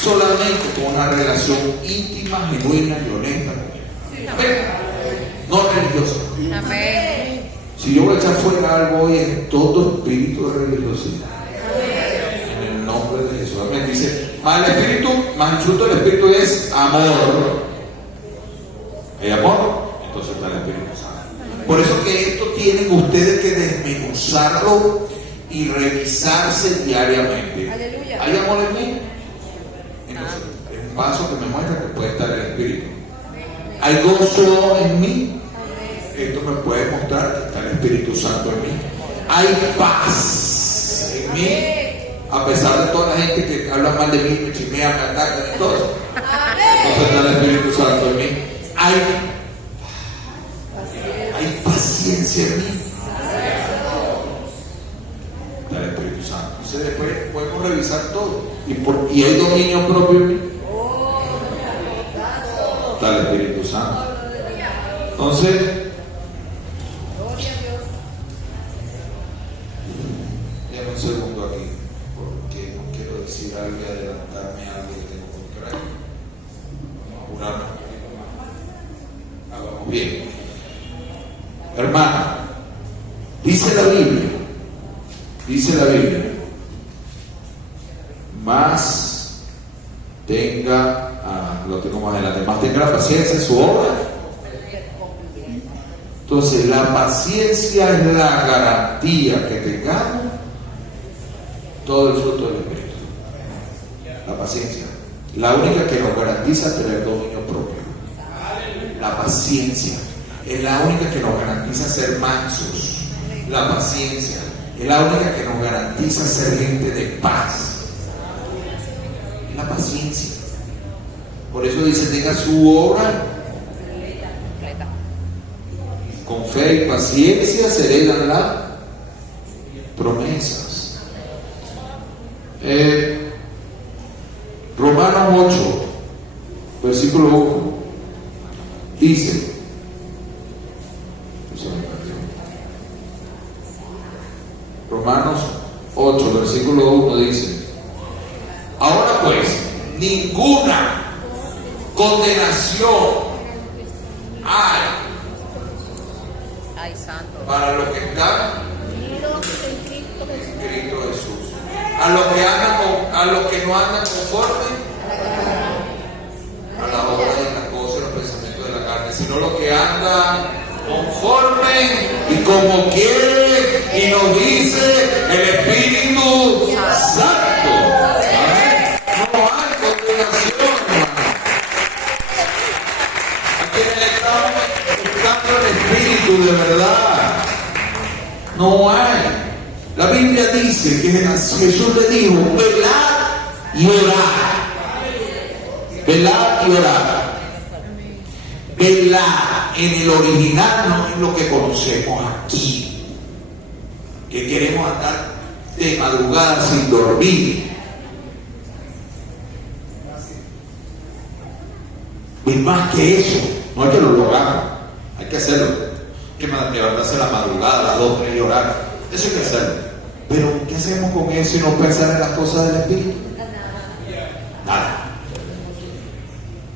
solamente con una relación íntima, genuina y honesta con Él. Amén. No religiosa. Amén. Si yo voy a echar fuera algo hoy es todo espíritu de religiosidad. En el nombre de Jesús. Amén. Dice, más el espíritu, más el fruto del espíritu es amor. ¿Hay amor? Entonces está el Espíritu Santo. Por eso que esto tienen ustedes que desmenuzarlo y revisarse diariamente. Aleluya. ¿Hay amor en mí? Entonces es un paso que me muestra que puede estar el Espíritu. ¿Hay gozo en mí? Esto me puede mostrar que está el Espíritu Santo en mí. ¿Hay paz en mí? A pesar de toda la gente que habla mal de mí, me chismea, me ataca y todo eso. Entonces está el Espíritu Santo en mí. Hay paciencia en mí. Está el Espíritu Santo. Entonces después podemos revisar todo. Y hay dominio propio en mí. Está el Espíritu Santo. Entonces, déjame un segundo aquí, porque no quiero decir algo y adelantarme a algo que tengo que traer. Vamos a jurarnos un poquito más. Hagamos bien. Hermana, dice la Biblia, más tenga, lo tengo más adelante, más tenga la paciencia en su obra. Entonces, la paciencia es la garantía que tengamos todo el fruto del Espíritu. La paciencia, la única que nos garantiza tener dominio propio. La paciencia es la única que nos garantiza ser mansos. La paciencia es la única que nos garantiza ser gente de paz. Es la paciencia. Por eso dice, tenga su obra. Con fe y paciencia se heredan las promesas. Romanos 8, versículo 1, dice, Romanos 8, versículo 1 dice, ahora pues, ninguna condenación hay para los que están en Cristo Jesús. A los que no andan conforme a la obra de las cosas y los pensamientos de la carne, sino los que andan conforme y como quiere, y nos dice el Espíritu Santo. ¿Amén? No hay condenación, hermano. A quienes estamos buscando el Espíritu de verdad, no hay. La Biblia dice que Jesús le dijo, velad y orad. Velad y orad. Velad en el original no es lo que conocemos aquí, que queremos andar de madrugada sin dormir. Es más que eso, no es que lo hagamos, hay que hacerlo. Hay que levantarse a la madrugada, a las 2, 3 y orar. Eso hay que hacerlo. Pero ¿qué hacemos con eso y no pensar en las cosas del Espíritu? Nada.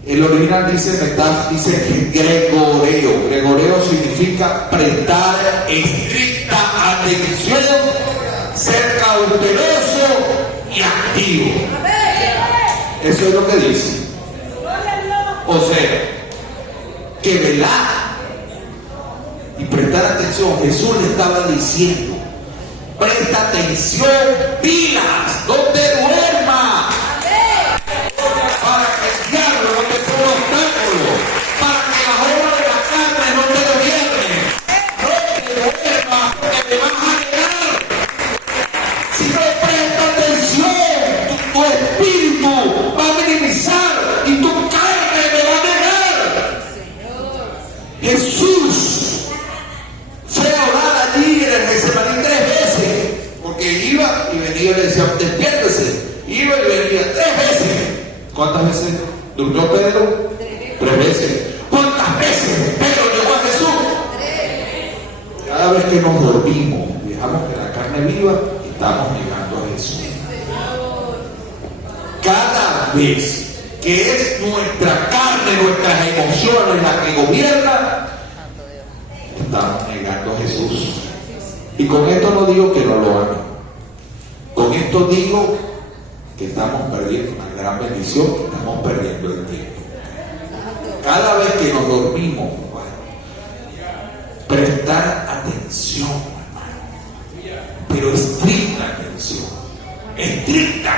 El original dice gregoreo. Gregoreo significa prestar estricta atención, ser cauteloso y activo. Eso es lo que dice. O sea, que velar prestar atención, Jesús le estaba diciendo, presta atención, pilas, no te duermas, para que el diablo no te ponga obstáculos, para que las obras de la carne no te gobiernen. No te duermas, que te vas a negar. Si no prestas atención, tu espíritu va a minimizar y tu carne me va a negar. Jesús fue a orar allí en el Getsemaní 3 veces, porque iba y venía y le decía, despiértese. Iba y venía 3 veces. ¿Cuántas veces durmió Pedro? 3 veces. ¿Cuántas veces Pedro llegó a Jesús? 3. Cada vez que nos dormimos, dejamos que la carne viva y estamos negando a Jesús. Cada vez que es nuestra carne, nuestras emociones las que gobiernan, estamos negando a Jesús. Y con esto no digo que no lo hagan. Con esto digo que estamos perdiendo una gran bendición, que estamos perdiendo el tiempo. Cada vez que nos dormimos, prestar atención, hermano. Pero estricta atención. Estricta.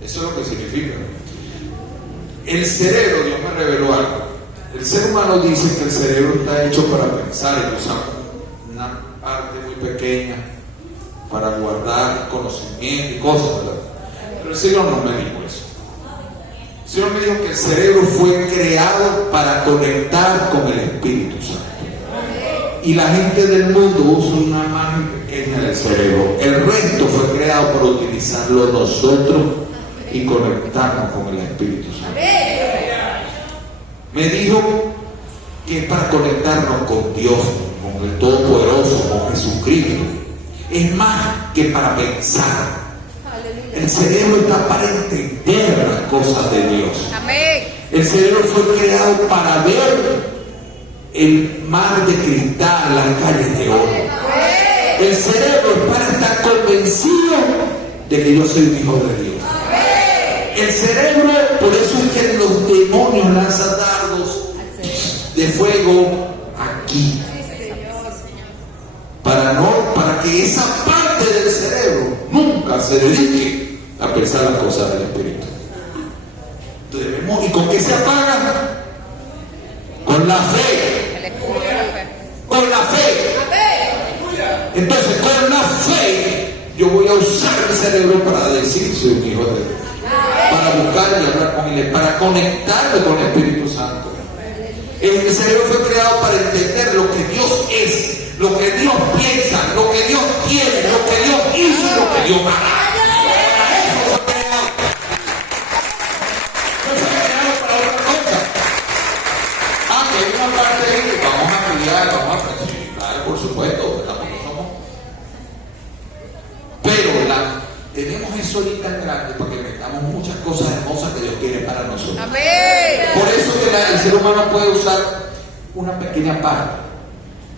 Eso es lo que significa. El cerebro, Dios me reveló algo. El ser humano dice que el cerebro está hecho para pensar y usar una parte muy pequeña para guardar conocimiento y cosas, ¿verdad? Pero el Señor no me dijo eso. El Señor me dijo que el cerebro fue creado para conectar con el Espíritu Santo. Y la gente del mundo usa una imagen pequeña del cerebro. El resto fue creado para utilizarlo nosotros y conectarnos con el Espíritu Santo. Me dijo que es para conectarnos con Dios, con el Todopoderoso, con Jesucristo. Es más que para pensar. El cerebro está para entender las cosas de Dios. El cerebro fue creado para ver el mar de cristal, las calles de oro. El cerebro es para estar convencido de que yo soy un hijo de Dios. El cerebro, por eso es que los demonios lanzan dardos de fuego aquí. Para que esa parte del cerebro nunca se dedique a pensar las cosas del Espíritu. ¿Y con qué se apaga? Con la fe. Con la fe. Entonces, con la fe, yo voy a usar el cerebro para decir soy un hijo de Dios. Para buscar y hablar con Él, para conectarme con el Espíritu Santo. El cerebro fue creado para entender lo que Dios es, lo que Dios piensa, lo que Dios quiere, lo que Dios hizo y lo que Dios hará. Para eso fue creado. No fue creado para otra cosa. Que hay una parte ahí que vamos a cuidar, vamos a facilitar, por supuesto, tampoco somos. Pero tenemos eso ahorita en grande para que metamos muchas cosas hermosas que Dios quiere para nosotros. Amén. Por eso que el ser humano puede usar una pequeña parte,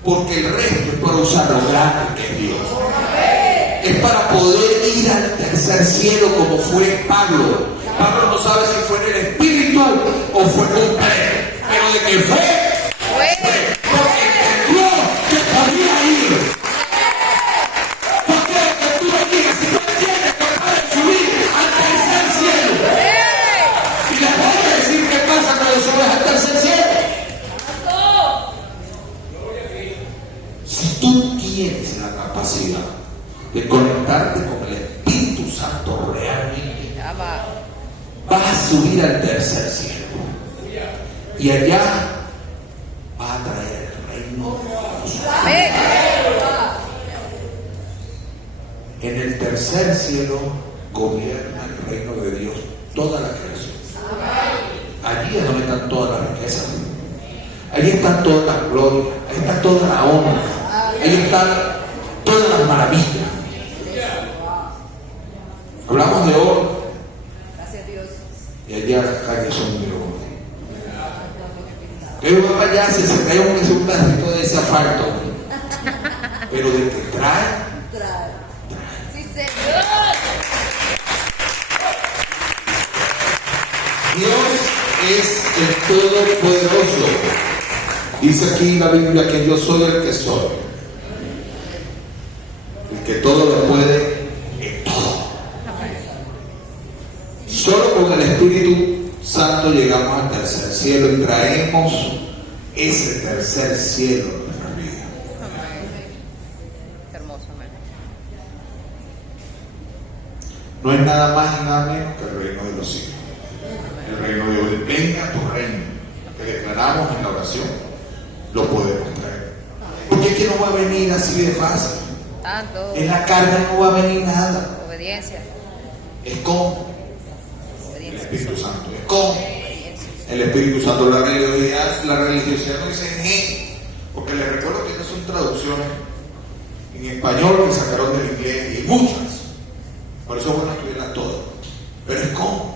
porque el resto es para usar lo grande que es Dios. Es para poder ir al tercer cielo como fue Pablo. Pablo no sabe si fue en el Espíritu o fue con Pedro, pero de que fue, porque entendió que podía ir. Porque que tú me digas, si no entiendes que puedes subir al tercer cielo. Y les voy a decir qué pasa cuando subes al tercer cielo. Si tú tienes la capacidad de conectarte con el Espíritu Santo realmente, vas a subir al tercer cielo. Y allá vas a traer el reino de Dios. En el tercer cielo gobierna el reino de Dios toda la creación. Allí es donde están todas las riquezas. Allí están todas las glorias. Ahí está toda la honra. Ahí están todas las maravillas. Hablamos de oro. Gracias a Dios. Y allá las calles son de oro. Que uno va allá se cae un pedacito de ese asfalto. Pero de que trae. Sí, Señor. Dios es el Todopoderoso. Dice aquí la Biblia que yo soy el que soy, el que todo lo puede en todo. Solo con el Espíritu Santo llegamos al tercer cielo y traemos ese tercer cielo en nuestra vida. Hermoso, amén. No es nada más y nada menos que el reino de los cielos. El reino de Dios. Venga tu reino, que declaramos en la oración, lo podemos traer. Porque es que no va a venir así de fácil. Tanto. En la carne no va a venir nada. Obediencia. Es con el Obediencia. Espíritu Santo. Es con el Espíritu Santo. La religiosidad no dice en, porque les recuerdo que estas son traducciones en español que sacaron del inglés y hay muchas. Por eso es bueno estudiarlas todas. Pero es con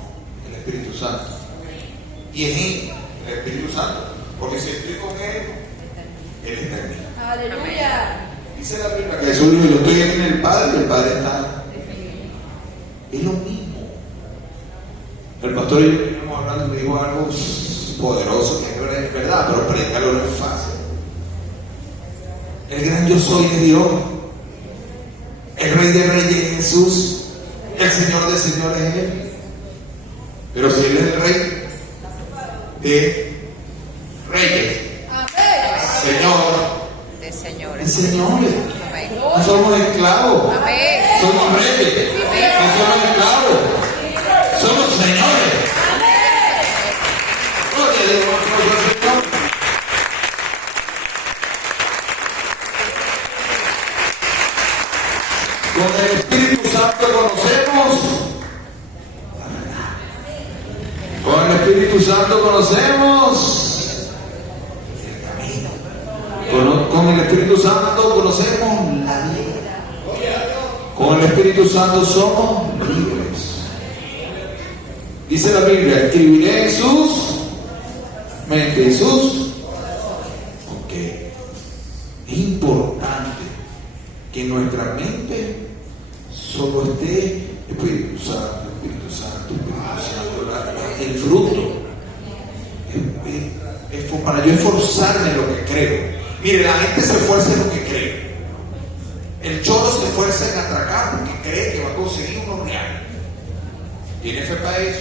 el Espíritu Santo. Y es en el Espíritu Santo. Porque si estoy con Él termina. Aleluya. Dice la Biblia que Jesús dijo: yo estoy en el Padre y el Padre está. Es lo mismo. El pastor y yo veníamos hablando y me dijo algo poderoso que es verdad, pero predicarlo no es fácil. El gran yo soy de Dios, el Rey de Reyes es Jesús, el Señor de Señores es Él. Pero si Él es el Rey de Reyes, Señor De de señores. Señores, Amén. no somos esclavos, Amén. somos reyes, no somos esclavos, somos señores. Gloria a Dios, gloria al Señor. Con el Espíritu Santo conocemos la verdad. Con el Espíritu Santo conocemos el camino. Con el Espíritu Santo conocemos la vida. Con el Espíritu Santo somos libres. Dice la Biblia: escribiré en sus mentes y sus. Ok. Es importante que en nuestra mente solo esté Espíritu Santo, Espíritu Santo, Espíritu Santo, el fruto. Para yo esforzarme en lo que creo. Mire, la gente se esfuerza en lo que cree. El choro se esfuerza en atracar porque cree que va a conseguir unos reales. ¿Tiene fe para eso?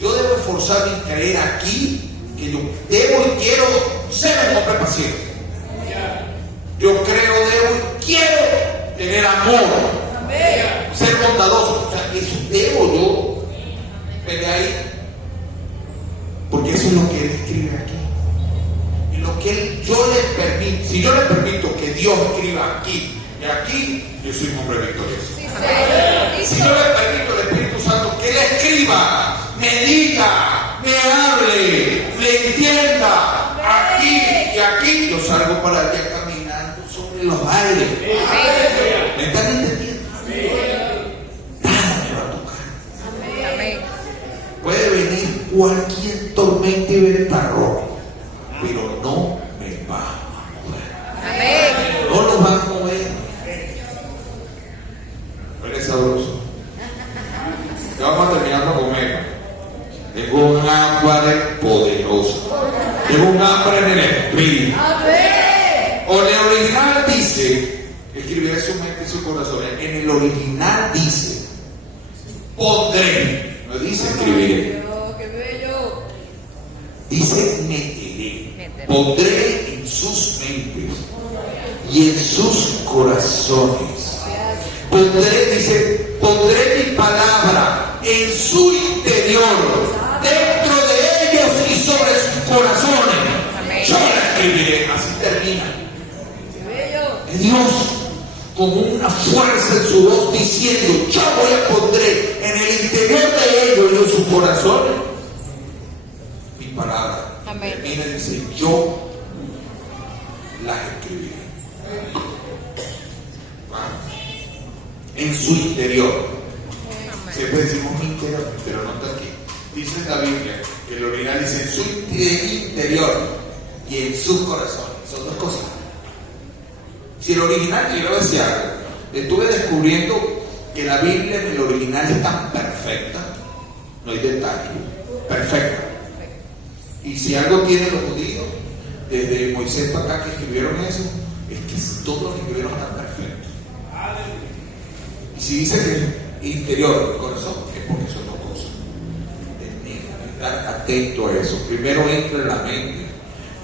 Yo debo esforzarme en creer aquí que yo debo y quiero ser un hombre paciente. Yo creo, debo y quiero tener amor, ser bondadoso. O sea, eso debo yo pelear ahí. Porque eso es lo que Él escribe aquí. Y lo que yo le permito, si yo le permito que Dios escriba aquí y aquí, yo soy un hombre victorioso. Si yo le permito al Espíritu Santo que Él escriba, me diga, me hable, me entienda, aquí y aquí, yo salgo para allá caminando sobre los aires. ¿Me están entendiendo? Nada me va a tocar. Amén. Puede venir cualquier tormenta y ventarrón, pero no me va a mover. Amén. No lo va a mover. Huele sabroso. Ya vamos terminando con comer. Tengo un hambre poderoso. Tengo un hambre en el espíritu. O en el original dice, escribiré su mente y su corazón. En el original dice, pondré. No dice escribiré. ¡Qué bello! Dice meteré. Pondré en sus mentes y en sus corazones. Pondré, dice, pondré mi palabra en su interior, dentro de ellos y sobre sus corazones. Yo la escribiré. Así termina. Es Dios con una fuerza en su voz diciendo: yo voy a pondré en el interior de ellos y en sus corazones mi palabra. Amén. Termina y dice: yo las escribiré. En su interior. Siempre decimos mi interior, pero no está aquí. Dice la Biblia que el original dice en su interior y en sus corazones. Son dos cosas. Si el original, yo le voy a decir algo, estuve descubriendo que la Biblia en el original es tan perfecta, no hay detalle, perfecta. Y si algo tienen los judíos, desde Moisés para acá que escribieron eso, es que todos los que escribieron están perfectos. Y si dice que interior, el corazón, es porque son dos cosas. Estar atento a eso. Primero entra en la mente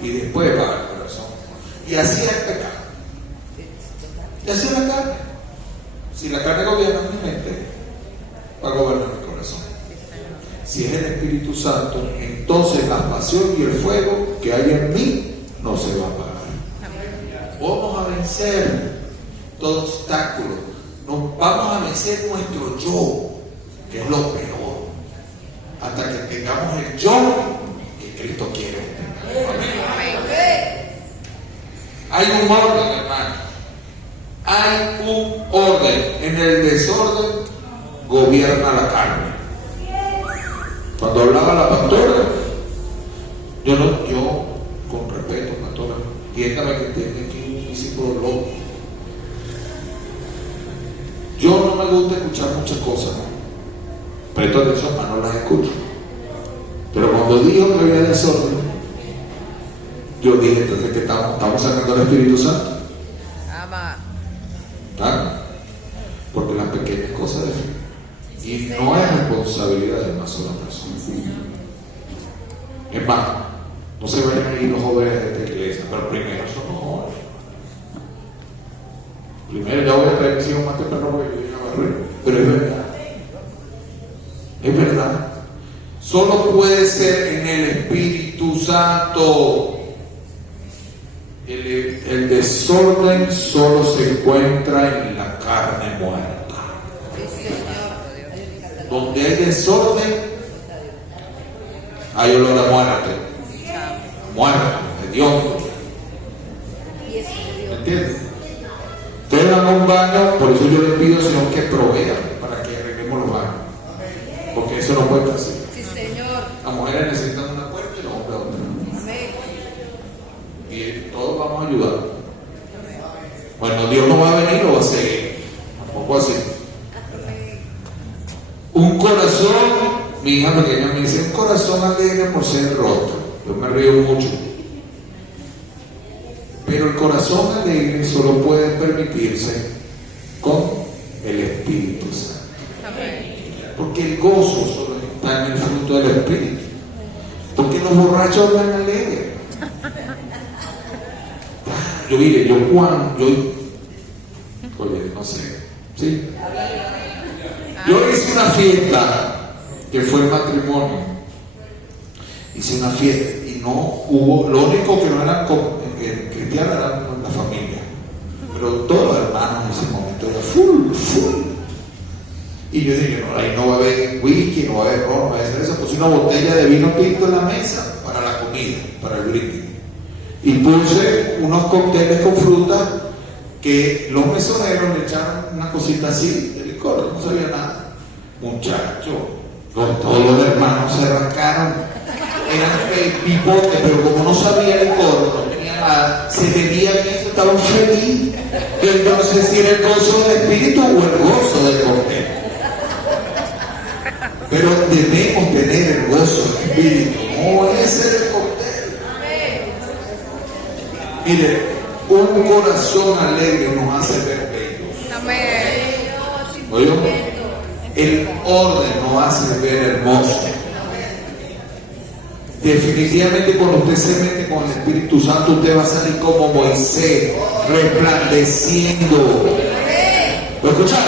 y después va al corazón. Y así es el pecado. Y así es la carne. Si la carne gobierna mi mente, va a gobernar mi corazón. Si es el Espíritu Santo, entonces la pasión y el fuego que hay en mí no se va a apagar. Vamos a vencer todo obstáculo. Nos vamos a vencer nuestro yo, que es lo peor, hasta que tengamos el yo que Cristo quiere. Hay un orden, hermano. Hay un orden. En el desorden gobierna la carne. Cuando hablaba la pastora, yo con respeto, pastora, entiéndame que tiene aquí un discípulo loco. Yo no me gusta escuchar muchas cosas, ¿no? Presto atención, no las escucho. Pero cuando dijo que había desorden, yo dije, entonces que estamos sacando al Espíritu Santo. ¿Ah? Porque las pequeñas cosas de fe. Y no es responsabilidad de una sola persona. Es más, no se vayan a ir los jóvenes de esta iglesia, pero primero son los jóvenes. Primero ya voy a traer mis hijos más temprano porque yo llego a barrer. Pero es verdad. Es verdad. Solo puede ser en el Espíritu Santo. El desorden solo se encuentra en la carne muerta. Donde hay desorden, hay olor a muerte. Muerte, de Dios. ¿Me entiendes? Ustedes dan un baño, por eso yo les pido, Señor, que provean para que arreglemos los baños. Porque eso no puede pasar. Sí, Señor. Las mujeres necesitan una puerta y los hombres otra. Y todos vamos a ayudar. Bueno, Dios no va a venir o va a seguir. Tampoco así. Un corazón, mi hija pequeña me dice, un corazón alegre por ser roto. Yo me río mucho. Pero el corazón alegre solo puede permitirse con el Espíritu Santo. Porque el gozo solo está en el fruto del Espíritu. Porque los borrachos hablan alegre. Oye, no sé, ¿sí? Yo hice una fiesta que fue el matrimonio. Hice una fiesta y no hubo, lo único que no eran cristianos eran la familia, pero todos los hermanos en ese momento era full. Y yo dije, no, ahí no va a haber whisky, no va a haber ron, no va a haber cerveza. Puse una botella de vino tinto en la mesa para la comida, para el brindis. Y puse unos cócteles con fruta que los mesoneros le echaron una cosita así de licor, no sabía nada. Muchachos, todos los hermanos se arrancaron, eran pipotes, pero como no sabía licor, no tenía nada, se bebían eso, estaban felices. Yo no sé si era el gozo del espíritu o el gozo del cóctel. Pero debemos tener el gozo del espíritu, no es el cóctel. Mire, un corazón alegre nos hace ver bellos. Amén. ¿Oyó? El orden nos hace ver hermoso. Definitivamente cuando usted se mete con el Espíritu Santo, usted va a salir como Moisés, resplandeciendo. ¿Lo escucharon?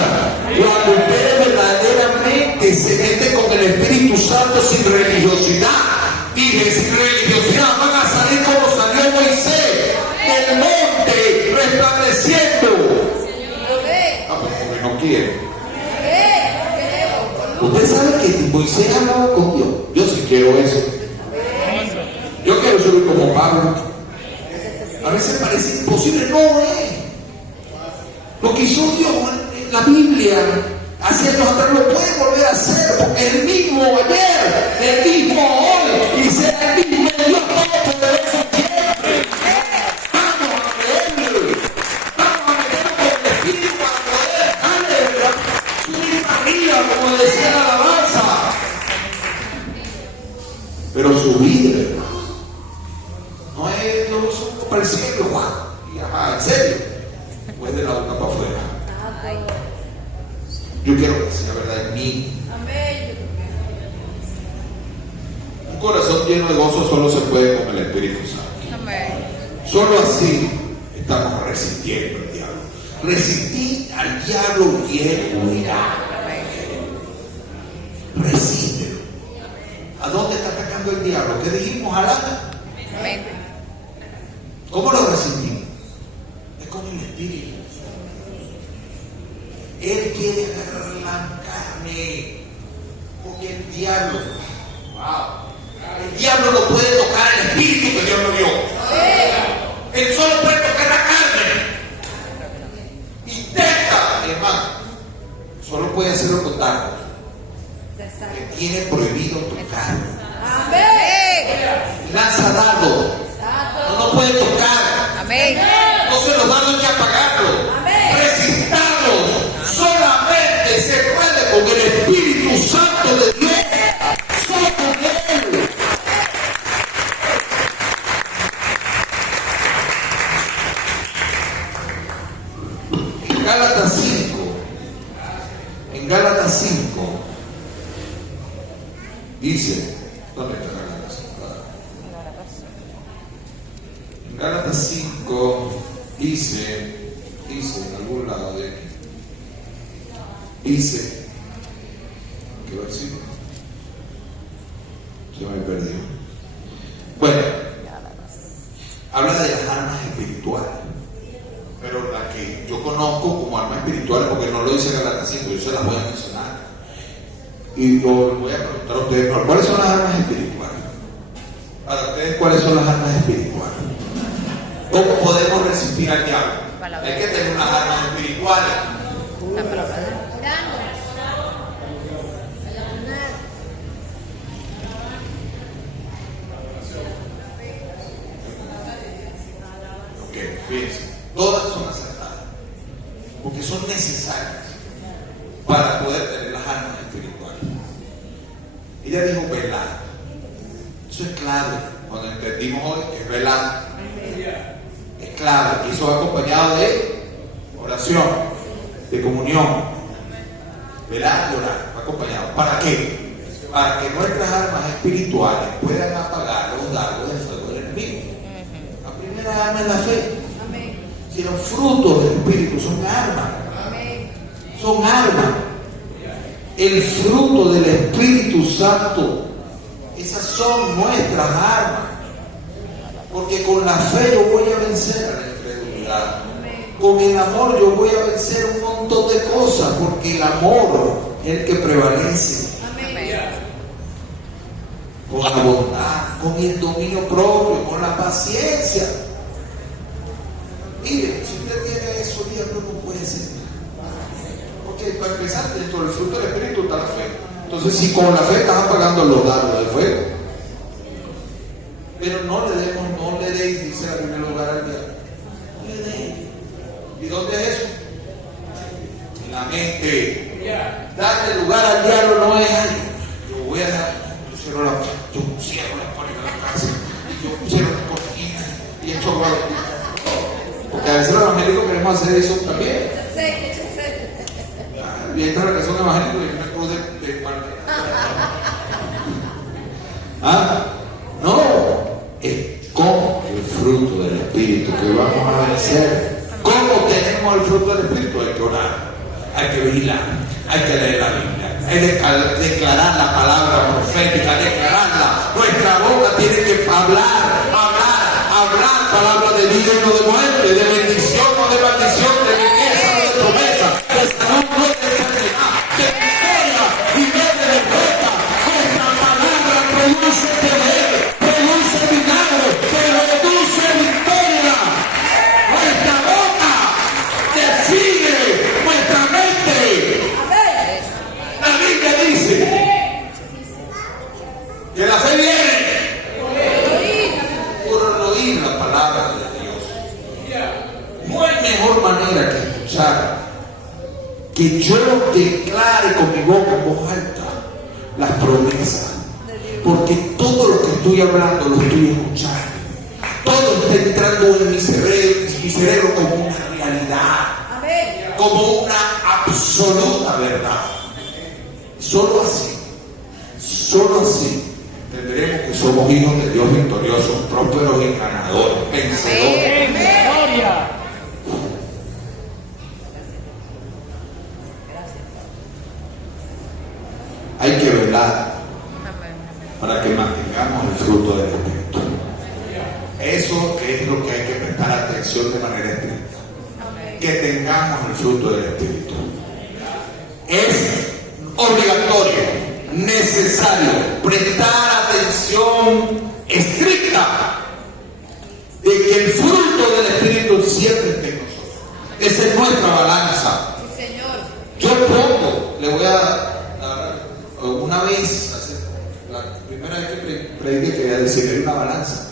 Cuando usted verdaderamente se mete con el Espíritu Santo sin religiosidad, dije, sin religiosidad, van a salir como salió Moisés. El monte resplandeciendo. Porque no quiere. Usted sabe que Moisés hablaba con Dios. Yo sí quiero eso. Yo quiero ser como Pablo. A veces parece imposible, no es. Lo que hizo Dios en la Biblia hace años atrás lo puede volver a hacer, porque el mismo ayer, el mismo hoy y será el mismo Dios todopoderoso siempre. Como decía la alabanza, pero su vida, hermanos, serio o es de la boca para afuera? Yo quiero que sea verdad en mí. Amén. Un corazón lleno de gozo solo se puede con el Espíritu Santo. Amén. Solo así estamos resistiendo al diablo. Resistid al diablo y él huirá. Resístelo. ¿A dónde está atacando el diablo? ¿Qué dijimos? Al alma. Amén. ¿Cómo lo resistimos? Es con el Espíritu. Él quiere agarrar la carne. Porque el diablo, el diablo no puede tocar el Espíritu que Dios nos dio. Él solo puede tocar la carne. Intenta, hermano. Solo puede hacerlo con tacos. Que tiene prohibido tocar. Amén. Lanza dardo. No puede tocar. Amén. No se los dardos hay que apagarlo. Amén. Resistarlos. Solamente se puede con el Espíritu Santo de Dios. Solo con Él. En Gálatas 5 dice, ¿dónde está Gálatas 5? En Gálatas 5 dice en algún lado de aquí, dice, ¿qué versículo? Se me perdió. Bueno, habla de las armas espirituales, pero la que yo conozco como armas espirituales, porque no lo dice Gálatas 5, yo se las voy a mencionar. Y lo voy a preguntar a ustedes, ¿cuáles son las armas espirituales? Para ustedes, ¿cuáles son las armas espirituales? ¿Cómo podemos resistir al diablo? Hay que tener unas armas espirituales. Ok, fíjense, todas son acertadas, porque son necesarias para poder tener las armas espirituales. Ella dijo velar. Eso es clave. Cuando entendimos hoy que es velar, es clave. Y eso va acompañado de oración, de comunión. Velar y orar, va acompañado. ¿Para qué? Para que nuestras armas espirituales puedan apagar los dardos del fuego del enemigo. La primera arma es la fe. Amén. Si los frutos del Espíritu son armas, Amén. son armas. El fruto del Espíritu Santo, esas son nuestras armas. Porque con la fe yo voy a vencer a la incredulidad. Con el amor yo voy a vencer un montón de cosas, porque el amor es el que prevalece. Amén. Con la bondad, con el dominio propio, con la paciencia. Mire, si usted tiene eso, diablo no puede ser. Porque para empezar, dentro del fruto del Espíritu está la fe. Entonces, si con la fe estás apagando los dardos del fuego, pero no le deis, dice la Biblia, lugar al diablo. No le deis. ¿Y dónde es eso? En la mente. Darle lugar al diablo no es algo. Yo voy a dar, yo cierro la puerta de la casa, yo cierro la cortina y esto va. Porque a veces los evangélicos queremos hacer eso también. Y entra la que son evangélicos y una cruz de parte. No, es con el fruto del Espíritu que vamos a vencer. ¿Cómo tenemos el fruto del Espíritu? Hay que orar, hay que vigilar, hay que leer la Biblia, hay que declarar la palabra profética, declararla. Nuestra boca tiene que hablar palabra de vida y no de muerte, de bendición o de maldición, de riqueza o de promesa, de salud o de enfermedad, de victoria y no de derrota. Nuestra palabra produce poder, produce milagros, produce victoria. Nuestra boca define nuestra mente. La Biblia dice que la fe viene por oír la palabra de Dios. No hay mejor manera que escuchar que yo declare con mi boca en voz alta las promesas, porque todo lo que estoy hablando lo estoy escuchando, todo está entrando en mi cerebro, en mi cerebro como una realidad, Amén. como una absoluta verdad. Solo así entenderemos que somos hijos de Dios victoriosos, prósperos y ganadores, vencedores. ¡Gloria! Hay que velar Amén. para que mantengamos el fruto del Espíritu. Eso es lo que hay que prestar atención de manera estricta. Amén. Que tengamos el fruto del Espíritu. Es obligatorio, necesario, prestar atención estricta de que el fruto del Espíritu siempre esté en nosotros. Esa es nuestra balanza. Sí, Señor. Yo pongo, le voy a dar una vez, la primera vez que prediqué, quería decir, hay una balanza.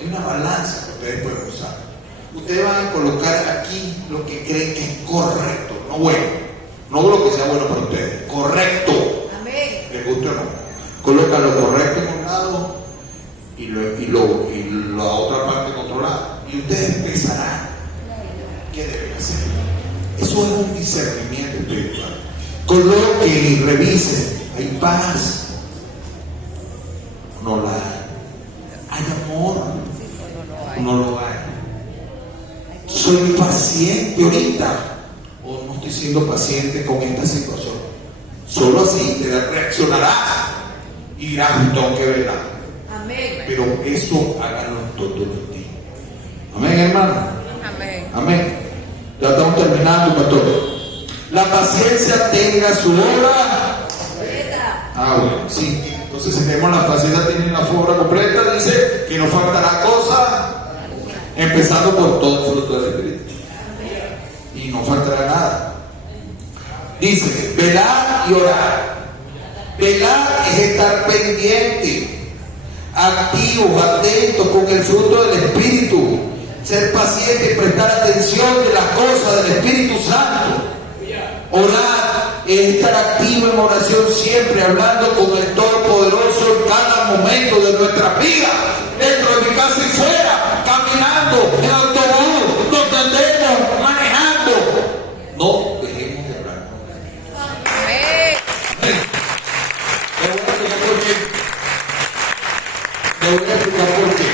Hay una balanza que ustedes pueden usar. Ustedes van a colocar aquí lo que creen que es correcto, no bueno, no lo que sea bueno para ustedes, correcto, Amén. les guste o no. Colocan lo correcto en un lado y la otra parte en otro lado. Y ustedes pensarán qué deben hacer. Eso es un discernimiento espiritual. Coloquen y revisen. ¿Hay paz? No la hay. ¿Hay amor? No lo hay. ¿Soy paciente ahorita? ¿O no estoy siendo paciente con esta situación? Solo así te reaccionarás y dirás, tengo que velar. Amén. Pero eso háganlo todos los días. Amén, hermano. Amén. Amén. Ya estamos terminando, pastor. La paciencia tenga su hora. Completa. Bueno, sí. Entonces, si tenemos la paciencia tiene una obra completa, dice que no faltará cosa, empezando por todo el fruto del Espíritu. Y no faltará nada. Dice, velar y orar. Velar es estar pendiente, activo, atento con el fruto del Espíritu. Ser paciente y prestar atención de las cosas del Espíritu Santo. Orar es estar activo en oración siempre, hablando con el Todopoderoso en cada momento de nuestra vida, dentro de mi casa y fuera, caminando, en autobús, donde andemos, manejando. No dejemos de hablar. Amén. Le voy a explicar por qué. Le voy a explicar por qué.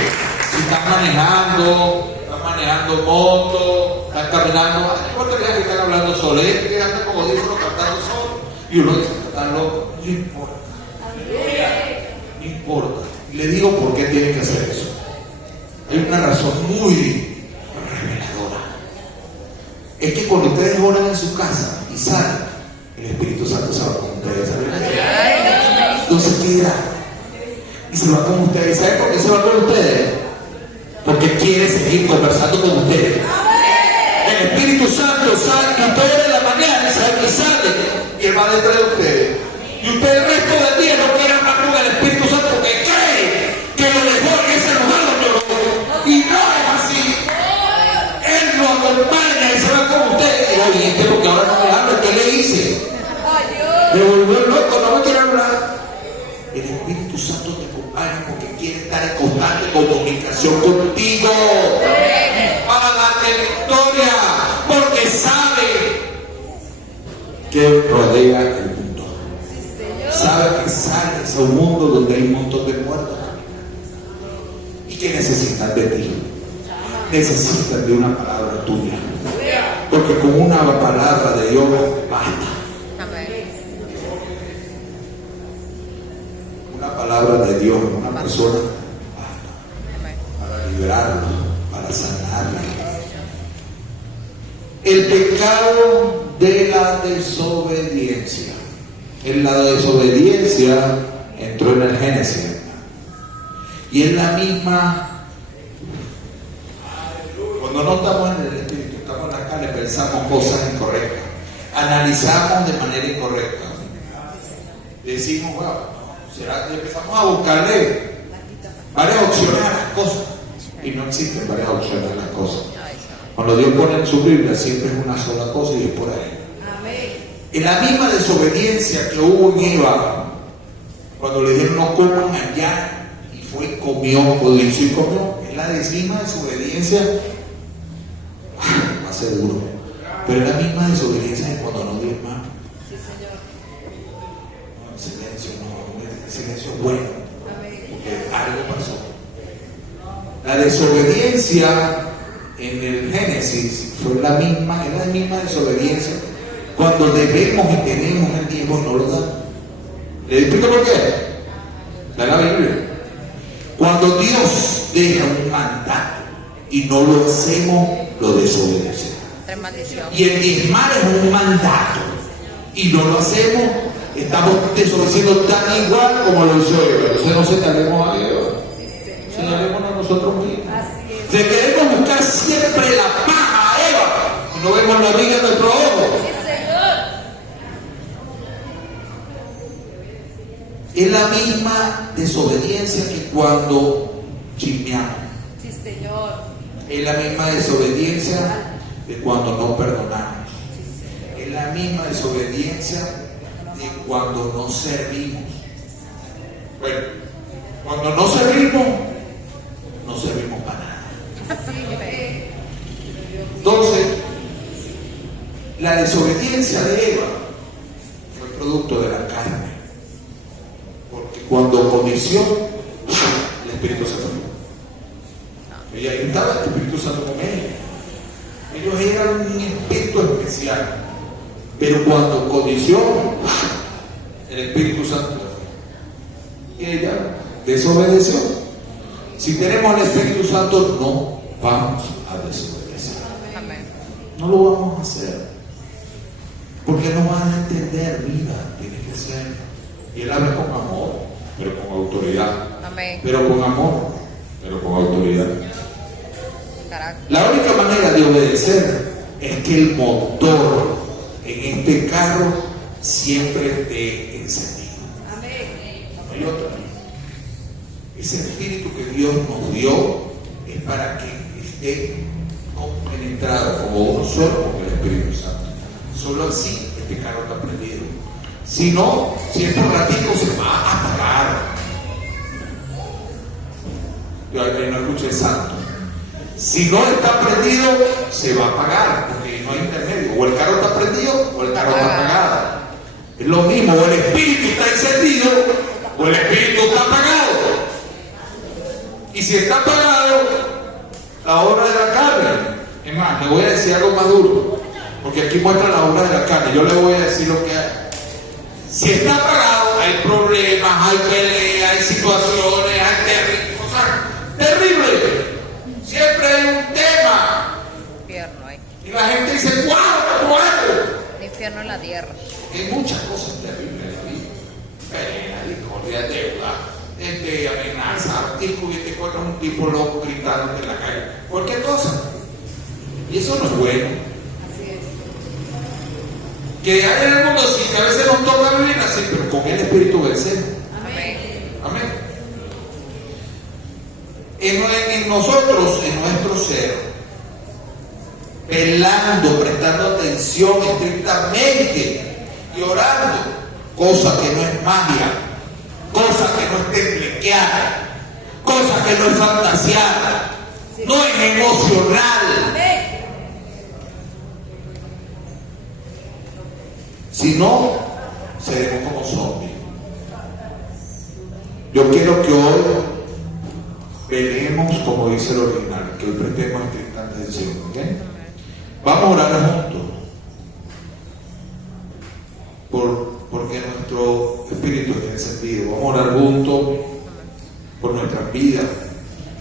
Si están manejando moto, están caminando, no importa que están hablando solo, que andan como audífonos cantando solo, y uno dice, están locos, no importa. No importa. Y le digo por qué tienen que hacer eso. Hay una razón muy reveladora. Es que cuando ustedes oran en su casa y salen, el Espíritu Santo se va con ustedes. Entonces queda y se va con ustedes. ¿Saben por qué se va con ustedes? Porque quiere seguir conversando con ustedes. El Espíritu Santo sale, ustedes en la mañana saben que sale y Él va detrás de ustedes. Y usted el resto del día no quiere hablar con el Espíritu Santo porque cree que lo dejó en ese lugar donde lo dejó. Y no es así. Él lo acompaña y se va con ustedes. Y oye, este porque ahora no me habla, ¿qué le hice? Ay, Dios. Me volvió loco, no me quiere hablar. El Espíritu Santo te acompaña porque quiere estar en constante comunicación contigo para darte victoria, porque sabe que rodea el mundo. Sabe que sales a un mundo donde hay un montón de muertos y que necesitan de ti, necesitan de una palabra tuya, porque con una palabra de Dios basta. Amén. Una palabra de Dios en una persona Amén. para liberarlo, para sanarlo. El pecado de la desobediencia. En la desobediencia entró en el Génesis. Y es la misma. Cuando no estamos en el Espíritu, estamos en la carne, pensamos cosas incorrectas. Analizamos de manera incorrecta. Decimos, bueno, será que empezamos a buscarle varias opciones a las cosas. Y no existen varias opciones a las cosas. Cuando Dios pone en su Biblia, siempre es una sola cosa y es por ahí. Amén. En la misma desobediencia que hubo en Eva, cuando le dijeron no coman allá, y fue y comió, codició y comió, es la misma desobediencia hace duro. Pero es la misma desobediencia de cuando no diezmamos. Sí, Señor. No, el silencio es bueno, porque algo pasó. La desobediencia en el Génesis fue la misma, es la misma desobediencia cuando debemos y tenemos el tiempo no lo dan. ¿Le explico por qué? Da la Biblia. Cuando Dios deja un mandato y no lo hacemos, lo desobedecemos. Tres maldiciones. Y el diezmar es un mandato y no lo hacemos, estamos desobedeciendo tan igual como lo hizo Eva. Entonces no señalemos a Eva, señalémonos a nosotros mismos. Le queremos buscar siempre la paja a Eva y no vemos la viga en nuestro ojo. Sí, Señor. Es la misma desobediencia que cuando chismeamos. Sí, Señor. Es la misma desobediencia de cuando no perdonamos. Es la misma desobediencia de cuando no servimos. Bueno, cuando no servimos para nada. Entonces, la desobediencia de Eva fue producto de la carne. Porque cuando codició, el Espíritu se fue. Y ahí estaba el Espíritu Santo con ellos. Ellos eran un espíritu especial. Pero cuando codició, el Espíritu Santo se fue. Y ella desobedeció. Si tenemos el Espíritu Santo, no vamos a desobedecer. Amén. No lo vamos a hacer. Porque no van a entender, mira, tiene que ser. Y él habla con amor, pero con autoridad. Amén. Pero con amor, pero con autoridad. Carácter. La única manera de obedecer es que el motor en este carro siempre esté encendido. Amén. No hay otra. Ese espíritu que Dios nos dio es para que esté compenetrado como uno solo con el Espíritu Santo. Solo así este carro está prendido. Si no, si es por ratito se va a apagar. Yo ahí no escuché el santo. Si no está prendido, se va a apagar, porque no hay intermedio. O el carro está prendido o el carro está apagado. Es lo mismo, o el espíritu está encendido o el espíritu está apagado. Y si está apagado, la obra de la carne. Es más, le voy a decir algo más duro, porque aquí muestra la obra de la carne. Yo le voy a decir lo que hay. Si está apagado, hay problemas, hay peleas, hay situaciones, hay cosas terribles. Siempre hay un tema. Infierno ahí. Y la gente dice, ¡guau! ¿Cómo hago? El infierno en la tierra. Hay muchas cosas terribles en la vida. Pelea, discordia, deuda, amenaza, tipo que te encuentras un tipo loco gritando en la calle. Cualquier cosa. Y eso no es bueno. Así es. Que hay en el mundo sí, que a veces nos toca vivir así, pero con el Espíritu vencemos. Amén. Amén. En nosotros, en nuestro ser, velando, prestando atención estrictamente y orando, cosa que no es magia, cosa que no es temblequeada, cosa que no es fantaseada, no es emocional, Amén. sino seremos como zombies. Yo quiero que hoy velemos como dice el original, que hoy prestemos estricta atención, ¿ok? Vamos a orar juntos porque nuestro espíritu es encendido. Vamos a orar juntos por nuestras vidas,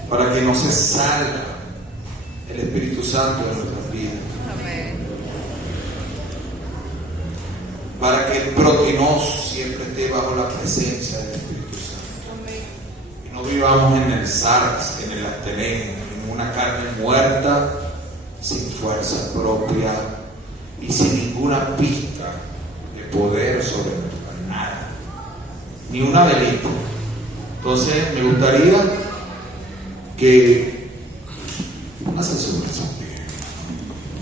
para que no se salga el Espíritu Santo de nuestras vidas, Amén. para que el protinos siempre esté bajo la presencia del Espíritu Santo. Y no vivamos en el sarx, en el abstenén, en una carne muerta, sin fuerza propia y sin ninguna pista de poder sobre nuestra nada, ni una velita. Entonces me gustaría que póngase su